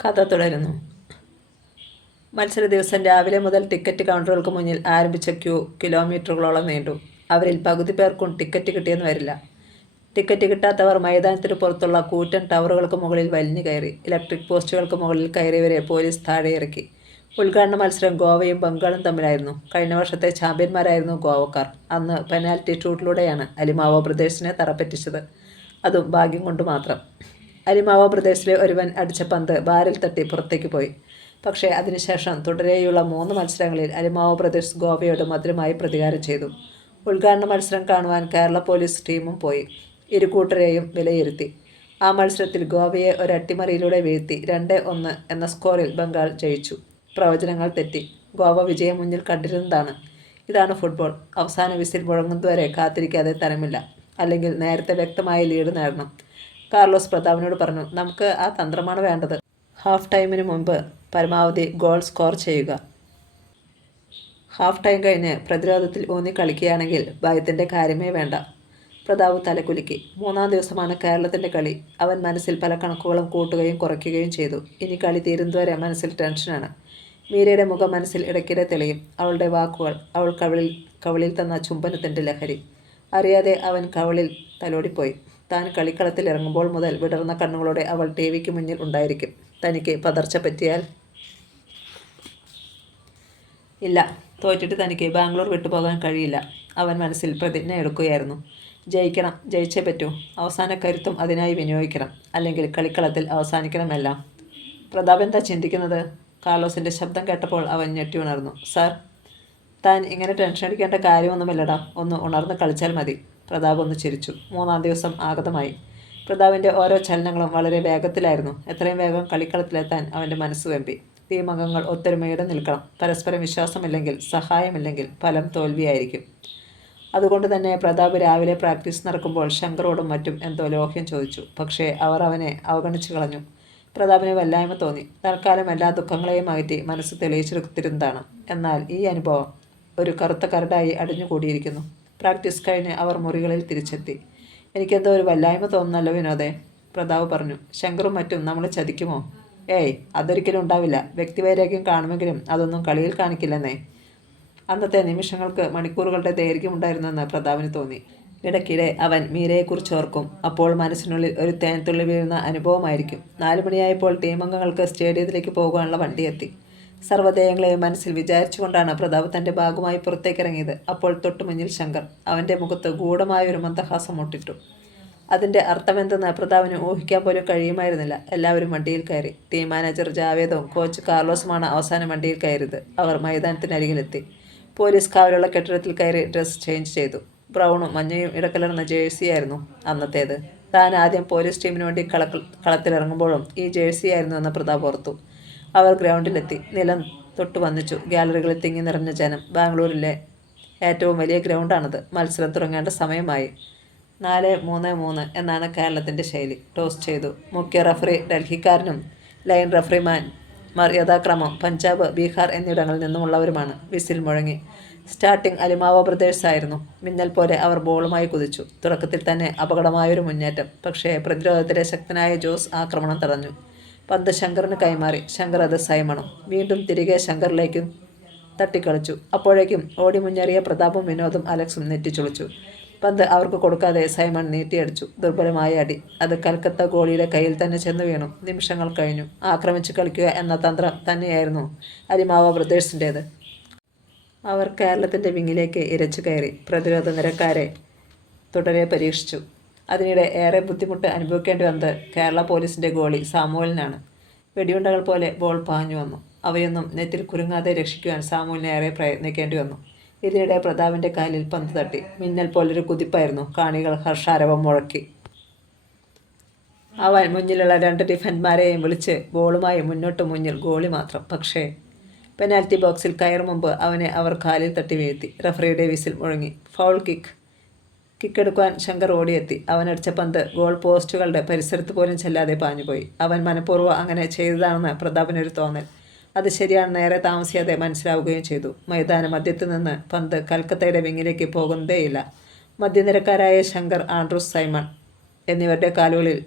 കഥ തുടരുന്നു. മത്സര ദിവസം രാവിലെ മുതൽ ടിക്കറ്റ് കൗണ്ടറുകൾക്ക് മുന്നിൽ ആരംഭിച്ച ക്യൂ കിലോമീറ്ററുകളോളം നീണ്ടു. അവരിൽ പകുതി പേർക്കും ടിക്കറ്റ് കിട്ടിയെന്ന് വരില്ല. ടിക്കറ്റ് കിട്ടാത്തവർ മൈതാനത്തിന് പുറത്തുള്ള കൂറ്റൻ ടവറുകൾക്ക് മുകളിൽ വലിഞ്ഞു കയറി. ഇലക്ട്രിക് പോസ്റ്റുകൾക്ക് മുകളിൽ കയറിയവരെ പോലീസ് താഴെ ഇറക്കി. ഉദ്ഘാടന മത്സരം ഗോവയും ബംഗാളും തമ്മിലായിരുന്നു. കഴിഞ്ഞ വർഷത്തെ ചാമ്പ്യന്മാരായിരുന്നു ഗോവക്കാർ. അന്ന് പെനാൽറ്റി ഷൂട്ടിലൂടെയാണ് അലിമാവോ ബ്രദേഴ്സിനെ തറപ്പറ്റിച്ചത്. അതും ഭാഗ്യം കൊണ്ട് മാത്രം. അലിമാവോ ബ്രദേഴ്സിലെ ഒരുവൻ അടിച്ച പന്ത് ബാറിൽ തട്ടി പുറത്തേക്ക് പോയി. പക്ഷേ അതിനുശേഷം തുടരെയുള്ള 3 മത്സരങ്ങളിൽ അലിമാവോ ബ്രദേഴ്സ് ഗോവയോട് മധുരമായി പ്രതികാരം ചെയ്തു. ഉദ്ഘാടന മത്സരം കാണുവാൻ കേരള പോലീസ് ടീമും പോയി. ഇരു കൂട്ടരെയും വിലയിരുത്തി. ആ മത്സരത്തിൽ ഗോവയെ ഒരു അട്ടിമറിയിലൂടെ വീഴ്ത്തി 2-1 എന്ന സ്കോറിൽ ബംഗാൾ ജയിച്ചു. പ്രവചനങ്ങൾ തെറ്റി. ഗോവ വിജയം മുന്നിൽ കണ്ടിരുന്നതാണ്. ഇതാണ് ഫുട്ബോൾ. അവസാന വിസിൽ മുഴങ്ങുന്നതുവരെ കാത്തിരിക്കാതെ തരമില്ല. അല്ലെങ്കിൽ നേരത്തെ വ്യക്തമായ ലീഡ് നേടണം. കാർലോസ് പ്രതാപിനോട് പറഞ്ഞു, നമുക്ക് ആ തന്ത്രമാണ് വേണ്ടത്. ഹാഫ് ടൈമിന് മുൻപ് പരമാവധി ഗോൾ സ്കോർ ചെയ്യുക. ഹാഫ് ടൈം കഴിഞ്ഞ് പ്രതിരോധത്തിൽ ഊന്നി കളിക്കുകയാണെങ്കിൽ ഭയത്തിൻ്റെ കാര്യമേ വേണ്ട. പ്രതാപ് തലകുലുക്കി. 3-ാം ദിവസമാണ് കേരളത്തിൻ്റെ കളി. അവൻ മനസ്സിൽ പല കണക്കുകളും കൂട്ടുകയും കുറയ്ക്കുകയും ചെയ്തു. ഇനി കളി തീരുന്നതുവരെ മനസ്സിൽ ടെൻഷനാണ്. മീരയുടെ മുഖം മനസ്സിൽ ഇടയ്ക്കിടെ തെളിയും. അവളുടെ വാക്കുകൾ, അവൾ കവിളിൽ തന്ന ചുംബനത്തിൻ്റെ ലഹരി. അറിയാതെ അവൻ കവിളിൽ തലോടിപ്പോയി. താൻ കളിക്കളത്തിൽ ഇറങ്ങുമ്പോൾ മുതൽ വിടർന്ന കണ്ണുകളോടെ അവൾ ടിവിക്ക് മുന്നിൽ ഉണ്ടായിരിക്കും. തനിക്ക് പതർച്ച പറ്റിയാൽ ഇല്ല, തോറ്റിട്ട് തനിക്ക് ബാംഗ്ലൂർ വിട്ടുപോകാൻ കഴിയില്ല. അവൻ മനസ്സിൽ പ്രതിജ്ഞ എടുക്കുകയായിരുന്നു. ജയിക്കണം, ജയിച്ചേ പറ്റൂ. അവസാന കരുത്തും അതിനായി വിനിയോഗിക്കണം. അല്ലെങ്കിൽ കളിക്കളത്തിൽ അവസാനിക്കണം എല്ലാം. പ്രതാപ് എന്താ ചിന്തിക്കുന്നത്? കാർലോസിൻ്റെ ശബ്ദം കേട്ടപ്പോൾ അവൻ ഞെട്ടി ഉണർന്നു. സാർ, താൻ ഇങ്ങനെ ടെൻഷൻ അടിക്കേണ്ട കാര്യമൊന്നുമില്ലടാ. ഒന്ന് ഉണർന്ന് കളിച്ചാൽ മതി. പ്രതാപ് ഒന്ന് ചിരിച്ചു. 3-ാം ദിവസം ആഗതമായി. പ്രതാപിൻ്റെ ഓരോ ചലനങ്ങളും വളരെ വേഗത്തിലായിരുന്നു. എത്രയും വേഗം കളിക്കളത്തിലെത്താൻ അവൻ്റെ മനസ്സ് വെമ്പി. ടീം അംഗങ്ങൾ ഒത്തൊരുമയോടെ നിൽക്കണം. പരസ്പരം വിശ്വാസമില്ലെങ്കിൽ, സഹായമില്ലെങ്കിൽ ഫലം തോൽവിയായിരിക്കും. അതുകൊണ്ട് തന്നെ പ്രതാപ് രാവിലെ പ്രാക്ടീസ് നടക്കുമ്പോൾ ശങ്കറോടും മറ്റും എന്തോ ലോഹ്യം ചോദിച്ചു. പക്ഷേ അവർ അവനെ അവഗണിച്ചു കളഞ്ഞു. പ്രതാപിന് വല്ലായ്മ തോന്നി. തൽക്കാലം എല്ലാ ദുഃഖങ്ങളെയും അകറ്റി മനസ്സ് തെളിയിച്ചെടുത്തിരുന്നതാണ്. എന്നാൽ ഈ അനുഭവം ഒരു കറുത്ത കരടായി അടിഞ്ഞുകൂടിയിരിക്കുന്നു. പ്രാക്ടീസ് കഴിഞ്ഞ് അവർ മുറികളിൽ തിരിച്ചെത്തി. എനിക്കെന്തോ ഒരു വല്ലായ്മ തോന്നുന്നല്ലോ വിനോദേ, പ്രതാപ് പറഞ്ഞു. ശങ്കറും മറ്റും നമ്മളെ ചതിക്കുമോ? ഏയ്, അതൊരിക്കലും ഉണ്ടാവില്ല. വ്യക്തിവൈരാഗ്യം കാണുമെങ്കിലും അതൊന്നും കളിയിൽ കാണിക്കില്ലെന്നേ. അന്നത്തെ നിമിഷങ്ങൾക്ക് മണിക്കൂറുകളുടെ ദൈർഘ്യമുണ്ടായിരുന്നെന്ന് പ്രതാപിന് തോന്നി. ഇടയ്ക്കിടെ അവൻ മീരയെക്കുറിച്ച് ഓർക്കും. അപ്പോൾ മനസ്സിനുള്ളിൽ ഒരു തേൻതുള്ളി വീഴുന്ന അനുഭവമായിരിക്കും. 4 മണിയായപ്പോൾ ടീമംഗങ്ങൾക്ക് സ്റ്റേഡിയത്തിലേക്ക് പോകുവാനുള്ള വണ്ടിയെത്തി. സർവ്വദേയങ്ങളെയും മനസ്സിൽ വിചാരിച്ചുകൊണ്ടാണ് പ്രതാപ് തൻ്റെ ഭാഗമായി പുറത്തേക്കിറങ്ങിയത്. അപ്പോൾ തൊട്ടുമുന്നിൽ ശങ്കർ. അവൻ്റെ മുഖത്ത് ഗൂഢമായൊരു മന്ദഹാസം മുട്ടിട്ടു. അതിൻ്റെ അർത്ഥമെന്തെന്ന് പ്രതാപിന് ഊഹിക്കാൻ പോലും കഴിയുമായിരുന്നില്ല. എല്ലാവരും വണ്ടിയിൽ കയറി. ടീം മാനേജർ ജാവേദും കോച്ച് കാർലോസുമാണ് അവസാനം വണ്ടിയിൽ കയറിയത്. അവർ മൈതാനത്തിനരികിലെത്തി. പോലീസ് കാവലുള്ള കെട്ടിടത്തിൽ കയറി ഡ്രസ് ചേഞ്ച് ചെയ്തു. ബ്രൗണും മഞ്ഞയും ഇടകലർന്ന ജേഴ്സിയായിരുന്നു അന്നത്തേത്. താൻ ആദ്യം പോലീസ് ടീമിന് വേണ്ടി കളത്തിലിറങ്ങുമ്പോഴും ഈ ജേഴ്സിയായിരുന്നു എന്ന് പ്രതാപ് ഓർത്തു. അവർ ഗ്രൗണ്ടിലെത്തി. നിലം തൊട്ടു വന്നിച്ചു. ഗാലറികളിൽ തിങ്ങി നിറഞ്ഞ ജനം. ബാംഗ്ലൂരിലെ ഏറ്റവും വലിയ ഗ്രൗണ്ടാണത്. മത്സരം തുടങ്ങേണ്ട സമയമായി. 4-3-3 എന്നാണ് കേരളത്തിൻ്റെ ശൈലി. ടോസ് ചെയ്തു. മുഖ്യ റഫറി ഡൽഹിക്കാരനും ലൈൻ റഫറിമാർ യഥാക്രമം പഞ്ചാബ്, ബീഹാർ എന്നിവിടങ്ങളിൽ നിന്നുമുള്ളവരുമാണ്. വിസിൽ മുഴങ്ങി. സ്റ്റാർട്ടിംഗ് അലിമാവോ ബ്രദേഴ്സ് ആയിരുന്നു. മിന്നൽ പോലെ അവർ ബോളുമായി കുതിച്ചു. തുടക്കത്തിൽ തന്നെ അപകടമായൊരു മുന്നേറ്റം. പക്ഷേ പ്രതിരോധത്തിലെ ശക്തനായ ജോസ് ആക്രമണം തടഞ്ഞു. പന്ത് ശങ്കറിന് കൈമാറി. ശങ്കർ അത് സൈമണും. വീണ്ടും തിരികെ ശങ്കറിലേക്കും തട്ടിക്കളിച്ചു. അപ്പോഴേക്കും ഓടി മുന്നേറിയ പ്രതാപും വിനോദും അലക്സും നെറ്റിച്ചുളിച്ചു. പന്ത് അവർക്ക് കൊടുക്കാതെ സൈമൺ നീട്ടിയടിച്ചു. ദുർബലമായ അടി. അത് കൽക്കത്ത ഗോളിയുടെ കയ്യിൽ തന്നെ ചെന്ന് വീണു. നിമിഷങ്ങൾ കഴിഞ്ഞു. ആക്രമിച്ച് കളിക്കുക എന്ന തന്ത്രം തന്നെയായിരുന്നു അലിമാവോ ബ്രദേഴ്സിൻ്റേത്. അവർ കേരളത്തിൻ്റെ വിങ്ങിലേക്ക് ഇരച്ചു കയറി. പ്രതിരോധ നിരക്കാരെ തുടരെ പരീക്ഷിച്ചു. അതിനിടെ ഏറെ ബുദ്ധിമുട്ട് അനുഭവിക്കേണ്ടി വന്നത് കേരള പോലീസിൻ്റെ ഗോളി സാമുവലിനാണ്. വെടിയുണ്ടകൾ പോലെ ബോൾ പാഞ്ഞു വന്നു. അവയൊന്നും നെറ്റിൽ കുരുങ്ങാതെ രക്ഷിക്കുവാൻ സാമുവലിന് ഏറെ പ്രയത്നിക്കേണ്ടി വന്നു. ഇതിനിടെ പ്രതാപിൻ്റെ കാലിൽ പന്ത് തട്ടി. മിന്നൽ പോലൊരു കുതിപ്പായിരുന്നു. കാണികൾ ഹർഷാരവം മുഴക്കി. അവൻ മുന്നിലുള്ള 2 ഡിഫൻഡർമാരെയും വിളിച്ച് ബോളുമായി മുന്നിൽ ഗോളി മാത്രം. പക്ഷേ പെനാൽറ്റി ബോക്സിൽ കയറും മുമ്പ് അവനെ അവർ കാലിൽ തട്ടി വീഴ്ത്തി. റഫറിയുടെ വിസിൽ മുഴങ്ങി. ഫൗൾ കിക്കെടുക്കുവാൻ ശങ്കർ ഓടിയെത്തി. അവനടിച്ച പന്ത് ഗോൾ പോസ്റ്റുകളുടെ പരിസരത്ത് പോലും ചെല്ലാതെ പാഞ്ഞുപോയി. അവൻ മനഃപൂർവ്വം അങ്ങനെ ചെയ്തതാണെന്ന് പ്രതാപിനൊരു തോന്നൽ. അത് ശരിയാണെന്ന് ഏറെ താമസിയാതെ മനസ്സിലാവുകയും ചെയ്തു. മൈതാന മധ്യത്ത് നിന്ന് പന്ത് കൽക്കത്തയുടെ വിങ്ങിലേക്ക് പോകുന്നതേയില്ല. മധ്യനിരക്കാരായ ശങ്കർ, ആൻഡ്രൂസ്, സൈമൺ എന്നിവരുടെ കാലുകളിൽ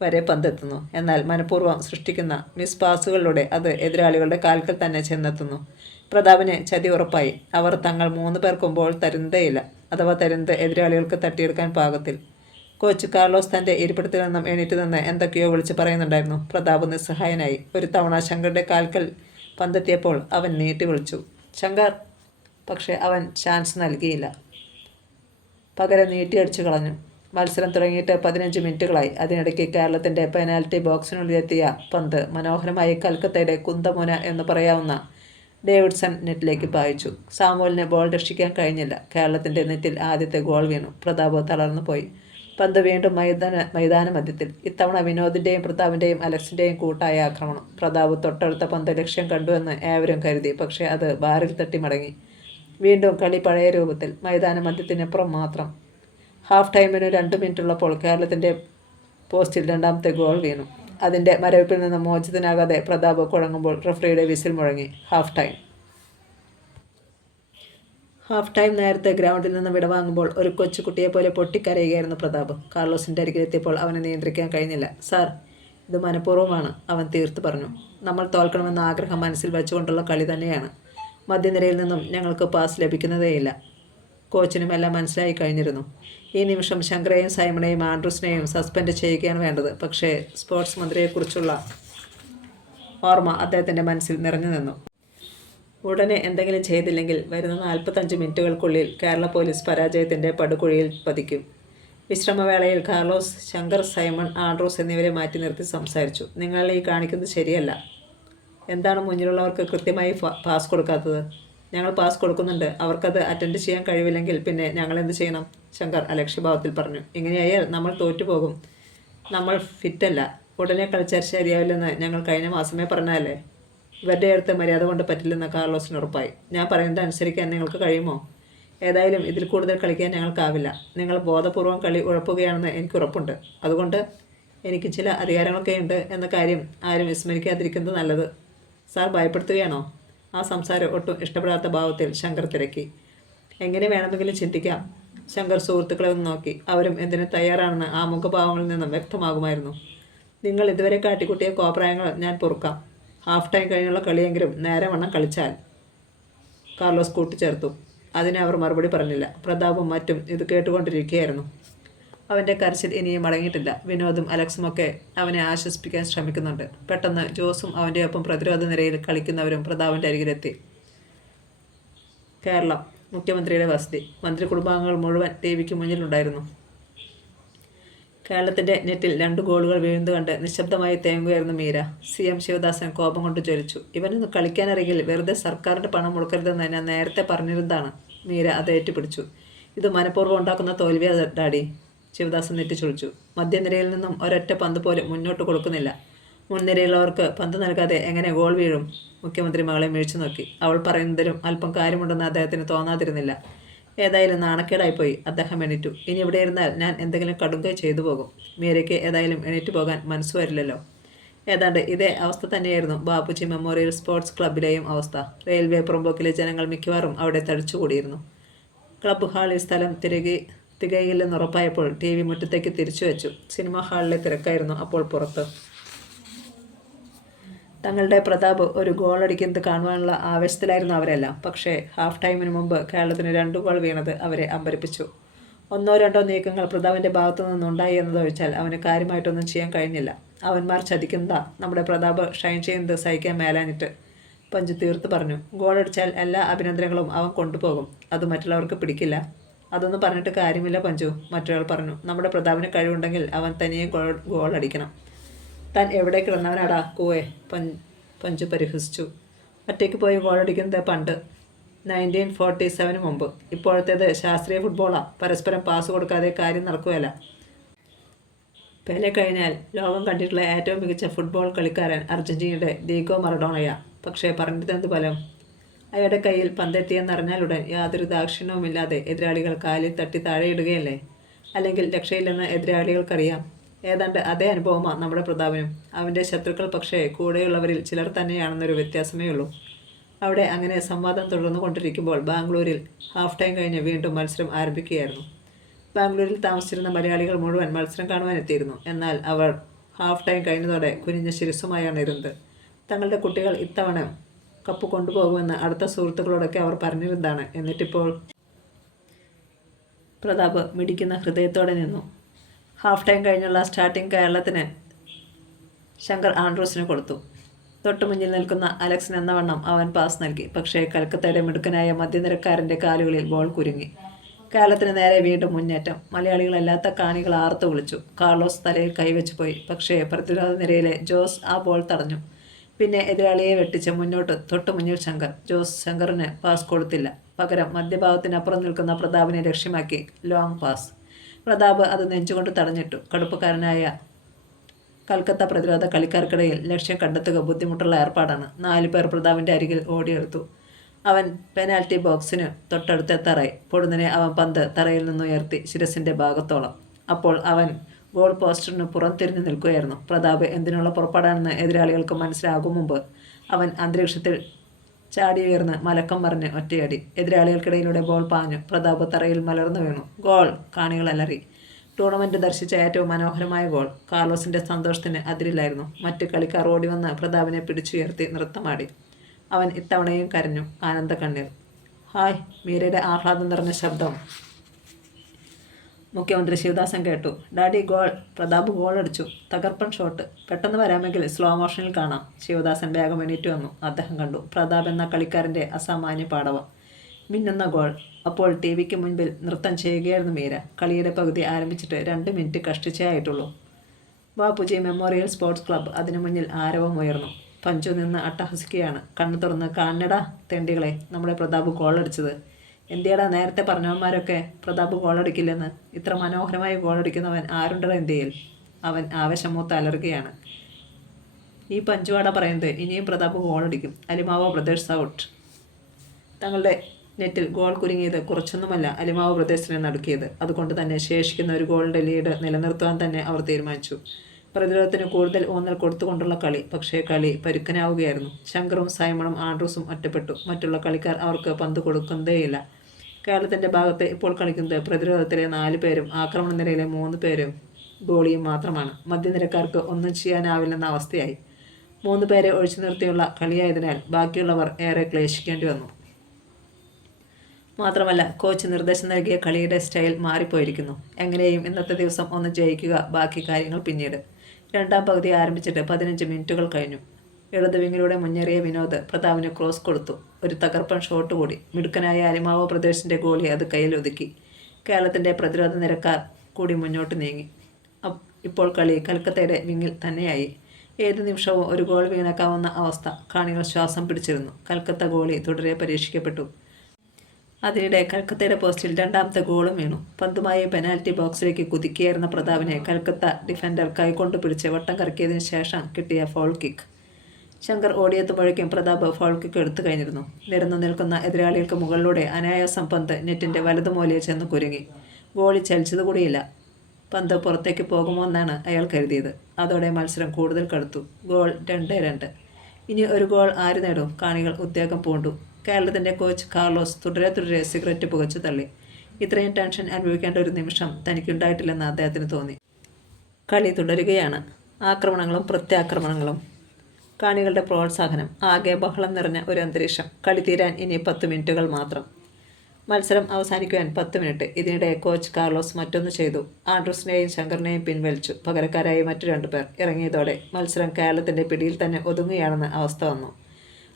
വരെ പന്തെത്തുന്നു. എന്നാൽ മനഃപൂർവ്വം സൃഷ്ടിക്കുന്ന മിസ് പാസുകളിലൂടെ അത് എതിരാളികളുടെ കാൽക്കൽ തന്നെ ചെന്നെത്തുന്നു. പ്രതാപിന് ചതി ഉറപ്പായി. അവർ തങ്ങൾ 3 പേർക്കും ബോൾ തരുന്നതേയില്ല. അഥവാ തരുന്നത് എതിരാളികൾക്ക് തട്ടിയെടുക്കാൻ പാകത്തിൽ. കോച്ച് കാർലോസ് തൻ്റെ ഇരിപ്പിടത്തിൽ നിന്നും എണീറ്റ് നിന്ന് എന്തൊക്കെയോ വിളിച്ച് പറയുന്നുണ്ടായിരുന്നു. പ്രതാപ് നിസ്സഹായനായി. ഒരു തവണ ശങ്കറുടെ കാൽക്കൽ പന്തെത്തിയപ്പോൾ അവൻ നീട്ടി വിളിച്ചു, ശങ്കർ. പക്ഷേ അവൻ ചാൻസ് നൽകിയില്ല. പകരം നീട്ടിയടിച്ചു കളഞ്ഞു. മത്സരം തുടങ്ങിയിട്ട് 15 മിനിറ്റുകളായി. അതിനിടയ്ക്ക് കേരളത്തിൻ്റെ പെനാൽറ്റി ബോക്സിനുള്ളിലെത്തിയ പന്ത് മനോഹരമായി കൽക്കത്തയുടെ കുന്തമുന എന്ന് പറയാവുന്ന ഡേവിഡ്സൺ നെറ്റിലേക്ക് പായിച്ചു. സാമുവലിന് ബോൾ രക്ഷിക്കാൻ കഴിഞ്ഞില്ല. കേരളത്തിൻ്റെ നെറ്റിൽ ആദ്യത്തെ ഗോൾ വീണു. പ്രതാപ് തളർന്നു പോയി. പന്ത് വീണ്ടും മൈതാന മധ്യത്തിൽ. ഇത്തവണ വിനോദിൻ്റെയും പ്രതാപിൻ്റെയും അലക്സിൻ്റെയും കൂട്ടായ ആക്രമണം. പ്രതാപ് തൊട്ടടുത്ത പന്ത് ലക്ഷ്യം കണ്ടുവെന്ന് ഏവരും കരുതി. പക്ഷേ അത് ബാറിൽ തട്ടി മടങ്ങി. വീണ്ടും കളി പഴയ രൂപത്തിൽ. മൈതാന മധ്യത്തിനപ്പുറം മാത്രം. ഹാഫ് ടൈമിന് 2 മിനിറ്റുള്ളപ്പോൾ കേരളത്തിൻ്റെ പോസ്റ്റിൽ രണ്ടാമത്തെ ഗോൾ വീണു. അതിൻ്റെ മരവിപ്പിൽ നിന്ന് മോചിതനാകാതെ പ്രതാപ് കുഴങ്ങുമ്പോൾ റഫറിയുടെ വിസിൽ മുഴങ്ങി. ഹാഫ് ടൈം നേരത്തെ ഗ്രൗണ്ടിൽ നിന്ന് വിടവാങ്ങുമ്പോൾ ഒരു കൊച്ചുകുട്ടിയെപ്പോലെ പൊട്ടിക്കരയുകയായിരുന്നു പ്രതാപ്. കാർലോസിൻ്റെ അരികിലെത്തിയപ്പോൾ അവനെ നിയന്ത്രിക്കാൻ കഴിഞ്ഞില്ല. സാർ, ഇത് മനഃപൂർവ്വമാണ്, അവൻ തീർത്തു പറഞ്ഞു. നമ്മൾ തോൽക്കണമെന്ന ആഗ്രഹം മനസ്സിൽ വെച്ചുകൊണ്ടുള്ള കളി തന്നെയാണ്. മധ്യനിരയിൽ നിന്നും ഞങ്ങൾക്ക് പാസ് ലഭിക്കുന്നതേയില്ല. കോച്ചിനും എല്ലാം മനസ്സിലായി കഴിഞ്ഞിരുന്നു. ഈ നിമിഷം ശങ്കറേയും സൈമണെയും ആൻഡ്രൂസിനെയും സസ്പെൻഡ് ചെയ്യുകയാണ് വേണ്ടത്. പക്ഷേ സ്പോർട്സ് മന്ത്രിയെക്കുറിച്ചുള്ള ഓർമ്മ അദ്ദേഹത്തിൻ്റെ മനസ്സിൽ നിറഞ്ഞു നിന്നു. ഉടനെ എന്തെങ്കിലും ചെയ്തില്ലെങ്കിൽ വരുന്ന 45 മിനിറ്റുകൾക്കുള്ളിൽ കേരള പോലീസ് പരാജയത്തിൻ്റെ പടുകുഴിയിൽ പതിക്കും. വിശ്രമവേളയിൽ കാർലോസ് ശങ്കർ, സൈമൺ, ആൻഡ്രൂസ് എന്നിവരെ മാറ്റി നിർത്തി സംസാരിച്ചു. നിങ്ങൾ ഈ കാണിക്കുന്നത് ശരിയല്ല. എന്താണ് മുന്നിലുള്ളവർക്ക് കൃത്യമായി പാസ് കൊടുക്കാത്തത്? ഞങ്ങൾ പാസ് കൊടുക്കുന്നുണ്ട്. അവർക്കത് അറ്റൻഡ് ചെയ്യാൻ കഴിവില്ലെങ്കിൽ പിന്നെ ഞങ്ങൾ എന്ത് ചെയ്യണം? ശങ്കർ അലക്ഷ്യഭാവത്തിൽ പറഞ്ഞു. ഇങ്ങനെയായാൽ നമ്മൾ തോറ്റുപോകും. നമ്മൾ ഫിറ്റല്ല. ഉടനെ കളിച്ചാൽ ശരിയാവില്ലെന്ന് ഞങ്ങൾ കഴിഞ്ഞ മാസമേ പറഞ്ഞല്ലേ. ഇവരുടെ അടുത്ത് മര്യാദ കൊണ്ട് പറ്റില്ലെന്ന് കാർലോസിന് ഉറപ്പായി. ഞാൻ പറയുന്നത് അനുസരിക്കാൻ നിങ്ങൾക്ക് കഴിയുമോ? ഏതായാലും ഇതിൽ കൂടുതൽ കളിക്കാൻ ഞങ്ങൾക്കാവില്ല. നിങ്ങൾ ബോധപൂർവം കളി ഉഴപ്പുകയാണെന്ന് എനിക്ക് ഉറപ്പുണ്ട്. അതുകൊണ്ട് എനിക്ക് ചില അധികാരങ്ങളൊക്കെ ഉണ്ട് എന്ന കാര്യം ആരും വിസ്മരിക്കാതിരിക്കുന്നത് നല്ലത്. സാർ ഭയപ്പെടുത്തുകയാണോ? ആ സംസാരം ഒട്ടും ഇഷ്ടപ്പെടാത്ത ഭാവത്തിൽ ശങ്കർ തിരക്കി. എങ്ങനെ വേണമെങ്കിലും ചിന്തിക്കാം. ശങ്കർ സുഹൃത്തുക്കളെ ഒന്ന് നോക്കി. അവരും എന്തിനു തയ്യാറാണെന്ന് ആ മുഖഭാവങ്ങളിൽ നിന്നും വ്യക്തമാകുമായിരുന്നു. നിങ്ങൾ ഇതുവരെ കാട്ടിക്കുട്ടിയ കോപ്രായങ്ങൾ ഞാൻ പൊറുക്കാം. ഹാഫ് ടൈം കഴിഞ്ഞുള്ള കളിയെങ്കിലും നേരെ വണ്ണം കളിച്ചാൽ, കാർലോസ് കൂട്ടിച്ചേർത്തു. അതിന് അവർ മറുപടി പറഞ്ഞില്ല. പ്രതാപും മറ്റും ഇത് കേട്ടുകൊണ്ടിരിക്കുകയായിരുന്നു. അവൻ്റെ കരച്ചിൽ ഇനിയും മടങ്ങിയിട്ടില്ല. വിനോദും അലക്സുമൊക്കെ അവനെ ആശ്വസിപ്പിക്കാൻ ശ്രമിക്കുന്നുണ്ട്. പെട്ടെന്ന് ജോസും അവൻ്റെ ഒപ്പം പ്രതിരോധ നിരയിൽ കളിക്കുന്നവരും പ്രതാപിൻ്റെ അരികിലെത്തി. കേരളം മുഖ്യമന്ത്രിയുടെ വസതി. മന്ത്രി കുടുംബാംഗങ്ങൾ മുഴുവൻ ടിവിക്ക് മുന്നിലുണ്ടായിരുന്നു. കേരളത്തിൻ്റെ നെറ്റിൽ 2 ഗോളുകൾ വീഴുന്നത് കണ്ട് നിശബ്ദമായി തേങ്ങുകയായിരുന്നു മീര. CM ശിവദാസൻ കോപം കൊണ്ട് ജ്വലിച്ചു. ഇവനൊന്ന് കളിക്കാനറിയെങ്കിൽ വെറുതെ സർക്കാരിൻ്റെ പണം മുടക്കരുതെന്ന് ഞാൻ നേരത്തെ പറഞ്ഞിരുന്നതാണ്. മീര അത് ഏറ്റുപിടിച്ചു. ഇത് മനഃപൂർവ്വം ഉണ്ടാക്കുന്ന തോൽവിയാ ഡാഡി. ശിവദാസൻ നെറ്റിച്ചൊളിച്ചു. മധ്യനിരയിൽ നിന്നും ഒരൊറ്റ പന്ത് പോലും മുന്നോട്ട് കൊടുക്കുന്നില്ല. മുൻനിരയുള്ളവർക്ക് പന്ത് നൽകാതെ എങ്ങനെ ഗോൾ വീഴും? മുഖ്യമന്ത്രി മകളെ വീഴ്ച നോക്കി. അവൾ പറയുന്നതിലും അല്പം കാര്യമുണ്ടെന്ന് അദ്ദേഹത്തിന് തോന്നാതിരുന്നില്ല. ഏതായാലും നാണക്കേടായിപ്പോയി. അദ്ദേഹം എണീറ്റു. ഇനി ഇവിടെ ഇരുന്നാൽ ഞാൻ എന്തെങ്കിലും കടുങ്കൈ ചെയ്തു പോകും. മീരയ്ക്ക് ഏതായാലും എണീറ്റ് പോകാൻ മനസ്സ് വരില്ലല്ലോ. ഏതാണ്ട് ഇതേ അവസ്ഥ തന്നെയായിരുന്നു ബാപ്പുജി മെമ്മോറിയൽ സ്പോർട്സ് ക്ലബിലെയും അവസ്ഥ. റെയിൽവേ പുറമ്പോക്കിലെ ജനങ്ങൾ മിക്കവാറും അവിടെ തടിച്ചുകൂടിയിരുന്നു. ക്ലബ്ബ് ഹാളിൽ സ്ഥലം തികയില്ലെന്നുറപ്പായപ്പോൾ TV മുറ്റത്തേക്ക് തിരിച്ചു വെച്ചു. സിനിമാ ഹാളിലെ തിരക്കായിരുന്നു അപ്പോൾ പുറത്ത്. തങ്ങളുടെ പ്രതാപ് ഒരു ഗോൾ അടിക്കുന്നത് കാണുവാനുള്ള ആവേശത്തിലായിരുന്നു അവരെല്ലാം. പക്ഷേ ഹാഫ് ടൈമിന് മുമ്പ് കേരളത്തിന് 2 ഗോൾ വീണത് അവരെ അമ്പരപ്പിച്ചു. 1-2 നീക്കങ്ങൾ പ്രതാപിൻ്റെ ഭാഗത്തു നിന്നുണ്ടായി എന്നതൊഴിച്ചാൽ അവന് കാര്യമായിട്ടൊന്നും ചെയ്യാൻ കഴിഞ്ഞില്ല. അവന്മാർ ചതിക്കുന്നതാ. നമ്മുടെ പ്രതാപ് ഷൈൻ ചെയ്യുന്നത് സഹിക്കാൻ മേലാനിട്ട്, പഞ്ചു തീർത്ത് പറഞ്ഞു. ഗോളടിച്ചാൽ എല്ലാ അഭിനന്ദനങ്ങളും അവൻ കൊണ്ടുപോകും. അത് മറ്റുള്ളവർക്ക് പിടിക്കില്ല. അതൊന്നും പറഞ്ഞിട്ട് കാര്യമില്ല പഞ്ചു, മറ്റൊരാൾ പറഞ്ഞു. നമ്മുടെ പ്രതാപിന് കഴിവുണ്ടെങ്കിൽ അവൻ തനിയെ ഗോൾ അടിക്കണം. താൻ എവിടെ കിടന്നവനാടാ കൂവേ, പഞ്ചു പരിഹസിച്ചു. ഒറ്റയ്ക്ക് പോയി ഗോളടിക്കുന്നത് പണ്ട് 1947 മുമ്പ്. ഇപ്പോഴത്തേത് ശാസ്ത്രീയ ഫുട്ബോളാണ്. പരസ്പരം പാസ് കൊടുക്കാതെ കാര്യം നടക്കുകയല്ല. പെലെ കഴിഞ്ഞാൽ ലോകം കണ്ടിട്ടുള്ള ഏറ്റവും മികച്ച ഫുട്ബോൾ കളിക്കാരൻ അർജന്റീനയുടെ ഡീഗോ മറഡോണയാണ്. പക്ഷേ പറഞ്ഞിട്ടെന്ത് ഫലം? അയാളുടെ കയ്യിൽ പന്തെത്തിയെന്നറിഞ്ഞാലുടൻ യാതൊരു ദാക്ഷിണ്യവുമില്ലാതെ എതിരാളികൾ കാലിൽ തട്ടി താഴെയിടുകയല്ലേ. അല്ലെങ്കിൽ രക്ഷയില്ലെന്ന് എതിരാളികൾക്കറിയാം. ഏതാണ്ട് അതേ അനുഭവമാണ് നമ്മുടെ പ്രതാപനും. അവൻ്റെ ശത്രുക്കൾ പക്ഷേ കൂടെയുള്ളവരിൽ ചിലർ തന്നെയാണെന്നൊരു വ്യത്യാസമേ ഉള്ളൂ. അവിടെ അങ്ങനെ സംവാദം തുടർന്നു കൊണ്ടിരിക്കുമ്പോൾ ബാംഗ്ലൂരിൽ ഹാഫ് ടൈം കഴിഞ്ഞ് വീണ്ടും മത്സരം ആരംഭിക്കുകയായിരുന്നു. ബാംഗ്ലൂരിൽ താമസിച്ചിരുന്ന മലയാളികൾ മുഴുവൻ മത്സരം കാണുവാനെത്തിയിരുന്നു. എന്നാൽ അവർ ഹാഫ് ടൈം കഴിഞ്ഞതോടെ കുനിഞ്ഞ ശിരസുമായാണ് ഇരുന്നത്. തങ്ങളുടെ കുട്ടികൾ ഇത്തവണ കപ്പ് കൊണ്ടുപോകുമെന്ന് അടുത്ത സുഹൃത്തുക്കളോടൊക്കെ അവർ പറഞ്ഞിരുന്നതാണ്. എന്നിട്ടിപ്പോൾ പ്രതാപ് മിടിക്കുന്ന ഹൃദയത്തോടെ നിന്നു. ഹാഫ് ടൈം കഴിഞ്ഞുള്ള സ്റ്റാർട്ടിംഗ് കേരളത്തിന് ശങ്കർ ആൻഡ്രൂസിന് കൊടുത്തു. തൊട്ടു മുന്നിൽ നിൽക്കുന്ന അലക്സിന് എന്നവണ്ണം അവൻ പാസ് നൽകി. പക്ഷേ കൽക്കത്തയുടെ മിടുക്കനായ മധ്യനിരക്കാരൻ്റെ കാലുകളിൽ ബോൾ കുരുങ്ങി. കേരളത്തിന് നേരെ വീണ്ടും മുന്നേറ്റം. മലയാളികളല്ലാത്ത കാണികൾ ആർത്തു വിളിച്ചു. കാർലോസ് തലയിൽ കൈവച്ചു പോയി. പക്ഷേ പ്രതിരോധ നിരയിലെ ജോസ് ആ ബോൾ തടഞ്ഞു. പിന്നെ എതിരാളിയെ വെട്ടിച്ച് മുന്നോട്ട് തൊട്ടു മുന്നിൽ ശങ്കർ. ജോസ് ശങ്കറിന് പാസ് കൊടുത്തില്ല. പകരം മധ്യഭാഗത്തിനപ്പുറം നിൽക്കുന്ന പ്രതാപിനെ ലക്ഷ്യമാക്കി ലോങ് പാസ്. പ്രതാപ് അത് നെഞ്ചുകൊണ്ട് തടഞ്ഞിട്ടു. കടുപ്പക്കാരനായ കൽക്കത്ത പ്രതിരോധ കളിക്കാർക്കിടയിൽ ലക്ഷ്യം കണ്ടെത്തുക ബുദ്ധിമുട്ടുള്ള ഏർപ്പാടാണ്. 4 പേർ പ്രതാപിൻ്റെ അരികിൽ ഓടിയെടുത്തു. അവൻ പെനാൽറ്റി ബോക്സിന് തൊട്ടടുത്തെത്താറായി. പൊടുന്നനെ അവൻ പന്ത് തറയിൽ നിന്നുയർത്തി ശിരസിൻ്റെ ഭാഗത്തോളം. അപ്പോൾ അവൻ ഗോൾ പോസ്റ്റിന് പുറംതിരിഞ്ഞു നിൽക്കുകയായിരുന്നു. പ്രതാപ് എന്തിനുള്ള പുറപ്പാടാണെന്ന് എതിരാളികൾക്ക് മനസ്സിലാകും മുമ്പ് അവൻ അന്തരീക്ഷത്തിൽ ചാടിയുയർന്ന് മലക്കം മറിഞ്ഞ് ഒറ്റയടി. എതിരാളികൾക്കിടയിലൂടെ ബോൾ പാഞ്ഞു. പ്രതാപ് തറയിൽ മലർന്നു വീണു. ഗോൾ! കാണികൾ അലറി. ടൂർണമെൻറ്റ് ദർശിച്ച ഏറ്റവും മനോഹരമായ ഗോൾ. കാർലോസിൻ്റെ സന്തോഷത്തിന് അതിരില്ലായിരുന്നു. മറ്റ് കളിക്കാർ ഓടി വന്ന് പ്രതാപിനെ പിടിച്ചുയർത്തി നൃത്തമാടി. അവൻ ഇത്തവണയും കരഞ്ഞു. ആനന്ദ കണ്ണീർ. ഹായ്! മീരയുടെ ആഹ്ലാദം നിറഞ്ഞ ശബ്ദം മുഖ്യമന്ത്രി ശിവദാസൻ കേട്ടു. Daddy goal! പ്രതാപ് ഗോൾ അടിച്ചു. തകർപ്പൻ ഷോട്ട്. പെട്ടെന്ന് വരാമെങ്കിൽ സ്ലോ മോഷനിൽ കാണാം. ശിവദാസൻ വേഗം എണീറ്റ് വന്നു. അദ്ദേഹം കണ്ടു പ്രതാപ് എന്ന കളിക്കാരൻ്റെ അസാമാന്യ പാടവം. മിന്നുന്ന ഗോൾ. അപ്പോൾ ടി വിക്ക് മുൻപിൽ നൃത്തം ചെയ്യുകയായിരുന്നു മീര. കളിയുടെ പകുതി ആരംഭിച്ചിട്ട് 2 മിനിറ്റ് കഷ്ടിച്ചേ ആയിട്ടുള്ളൂ. ബാപ്പുജി മെമ്മോറിയൽ സ്പോർട്സ് ക്ലബ്ബ് അതിനു മുന്നിൽ ആരവം ഉയർന്നു. പഞ്ചു നിന്ന് അട്ടഹസിക്കുകയാണ്. കണ്ണു തുറന്ന് കാണണടാ തെണ്ടികളെ, നമ്മുടെ പ്രതാപ് ഗോളടിച്ചത്. എന്തിയടാ നേരത്തെ പറഞ്ഞവന്മാരൊക്കെ പ്രതാപ് ഗോളടിക്കില്ലെന്ന്? ഇത്ര മനോഹരമായി ഗോളടിക്കുന്നവൻ ആരുണ്ടടാ ഇന്ത്യയിൽ? അവൻ ആവേശമൂത്ത് അലറുകയാണ്. ഈ പഞ്ചുവാട പറയുന്നത് ഇനിയും പ്രതാപ് ഗോളടിക്കും. Alemao brothers out. തങ്ങളുടെ നെറ്റിൽ ഗോൾ കുരുങ്ങിയത് കുറച്ചൊന്നുമല്ല അലിമാവ് ബ്രദേഴ്സിനെ നടുക്കിയത്. അതുകൊണ്ട് തന്നെ ശേഷിക്കുന്ന ഒരു ഗോളിൻ്റെ ലീഡ് നിലനിർത്തുവാൻ തന്നെ അവർ തീരുമാനിച്ചു. പ്രതിരോധത്തിന് കൂടുതൽ ഊന്നൽ കൊടുത്തുകൊണ്ടുള്ള കളി. പക്ഷേ കളി പരുക്കനാവുകയായിരുന്നു. ശങ്കറും സൈമണും ആൻഡ്രൂസും ഒറ്റപ്പെട്ടു. മറ്റുള്ള കളിക്കാർ അവർക്ക് പന്ത് കൊടുക്കുന്നതേയില്ല. കേരളത്തിൻ്റെ ഭാഗത്ത് ഇപ്പോൾ കളിക്കുന്നത് പ്രതിരോധത്തിലെ 4 പേരും ആക്രമണ നിരയിലെ 3 പേരും ഗോളിയും മാത്രമാണ്. മധ്യനിരക്കാർക്ക് ഒന്നും ചെയ്യാനാവില്ലെന്ന അവസ്ഥയായി. 3 പേരെ ഒഴിച്ചു നിർത്തിയുള്ള കളിയായതിനാൽ ബാക്കിയുള്ളവർ ഏറെ ക്ലേശിക്കേണ്ടി വന്നു. മാത്രമല്ല കോച്ച് നിർദ്ദേശം നൽകിയ കളിയുടെ സ്റ്റൈൽ മാറിപ്പോയിരിക്കുന്നു. എങ്ങനെയും ഇന്നത്തെ ദിവസം ഒന്ന് ജയിക്കുക, ബാക്കി കാര്യങ്ങൾ പിന്നീട്. രണ്ടാം പകുതി ആരംഭിച്ചിട്ട് 15 മിനിറ്റുകൾ കഴിഞ്ഞു. ഇടത് വിങ്ങിലൂടെ മുന്നേറിയ വിനോദ് പ്രതാപിന് ക്രോസ് കൊടുത്തു. ഒരു തകർപ്പൻ ഷോട്ട് കൂടി. മിടുക്കനായ അലിമാവോ പ്രദേശിൻ്റെ ഗോളി അത് കയ്യിൽ ഒതുക്കി. കേരളത്തിൻ്റെ പ്രതിരോധ നിരക്കാർ കൂടി മുന്നോട്ട് നീങ്ങി. ഇപ്പോൾ കളി കൽക്കത്തയുടെ വിങ്ങിൽ തന്നെയായി. ഏത് നിമിഷവും ഒരു ഗോൾ വീണേക്കാവുന്ന അവസ്ഥ. കാണികൾ ശ്വാസം പിടിച്ചിരുന്നു. കൽക്കത്ത ഗോളി തുടരെ പരീക്ഷിക്കപ്പെട്ടു. അതിനിടെ കൽക്കത്തയുടെ പോസ്റ്റിൽ രണ്ടാമത്തെ ഗോളും വീണു. പന്തുമായി പെനാൽറ്റി ബോക്സിലേക്ക് കുതിക്കുകയായിരുന്ന പ്രതാപിനെ കൽക്കത്ത ഡിഫൻഡർ കൈകൊണ്ട് പിടിച്ച് വട്ടം കറക്കിയതിനു ശേഷം കിട്ടിയ ഫോൾ കിക്ക്. ശങ്കർ ഓടിയെത്തുമ്പോഴേക്കും പ്രതാപ് ഫോൾ കിക്ക് എടുത്തു കഴിഞ്ഞിരുന്നു. നിരന്നു നിൽക്കുന്ന എതിരാളികൾക്ക് മുകളിലൂടെ അനായാസം പന്ത് നെറ്റിൻ്റെ വലതുമൂലയിൽ ചെന്ന് കുരുങ്ങി. ഗോളി ചലിച്ചതുകൂടിയില്ല. പന്ത് പുറത്തേക്ക് പോകുമോ എന്നാണ് അയാൾ കരുതിയത്. അതോടെ മത്സരം കൂടുതൽ കടുത്തു. ഗോൾ 2-2. ഇനി ഒരു ഗോൾ ആര് നേടും? കാണികൾ ഉദ്വേഗം പൂണ്ടു. കേരളത്തിൻ്റെ കോച്ച് കാർലോസ് തുടരെ സിഗരറ്റ് പുകച്ചു തള്ളി. ഇത്രയും ടെൻഷൻ അനുഭവിക്കേണ്ട ഒരു നിമിഷം തനിക്കുണ്ടായിട്ടില്ലെന്ന് അദ്ദേഹത്തിന് തോന്നി. കളി തുടരുകയാണ്. ആക്രമണങ്ങളും പ്രത്യാക്രമണങ്ങളും. കാണികളുടെ പ്രോത്സാഹനം. ആകെ ബഹളം നിറഞ്ഞ ഒരു അന്തരീക്ഷം. കളി തീരാൻ ഇനി 10 മിനിറ്റുകൾ മാത്രം. മത്സരം അവസാനിക്കുവാൻ 10 മിനിറ്റ്. ഇതിനിടെ കോച്ച് കാർലോസ് മറ്റൊന്ന് ചെയ്തു. ആൻഡ്രൂസിനെയും ശങ്കറിനെയും പിൻവലിച്ചു. പകരക്കാരായി മറ്റു 2 പേർ ഇറങ്ങിയതോടെ മത്സരം കേരളത്തിൻ്റെ പിടിയിൽ തന്നെ ഒതുങ്ങുകയാണെന്ന് അവസ്ഥ വന്നു.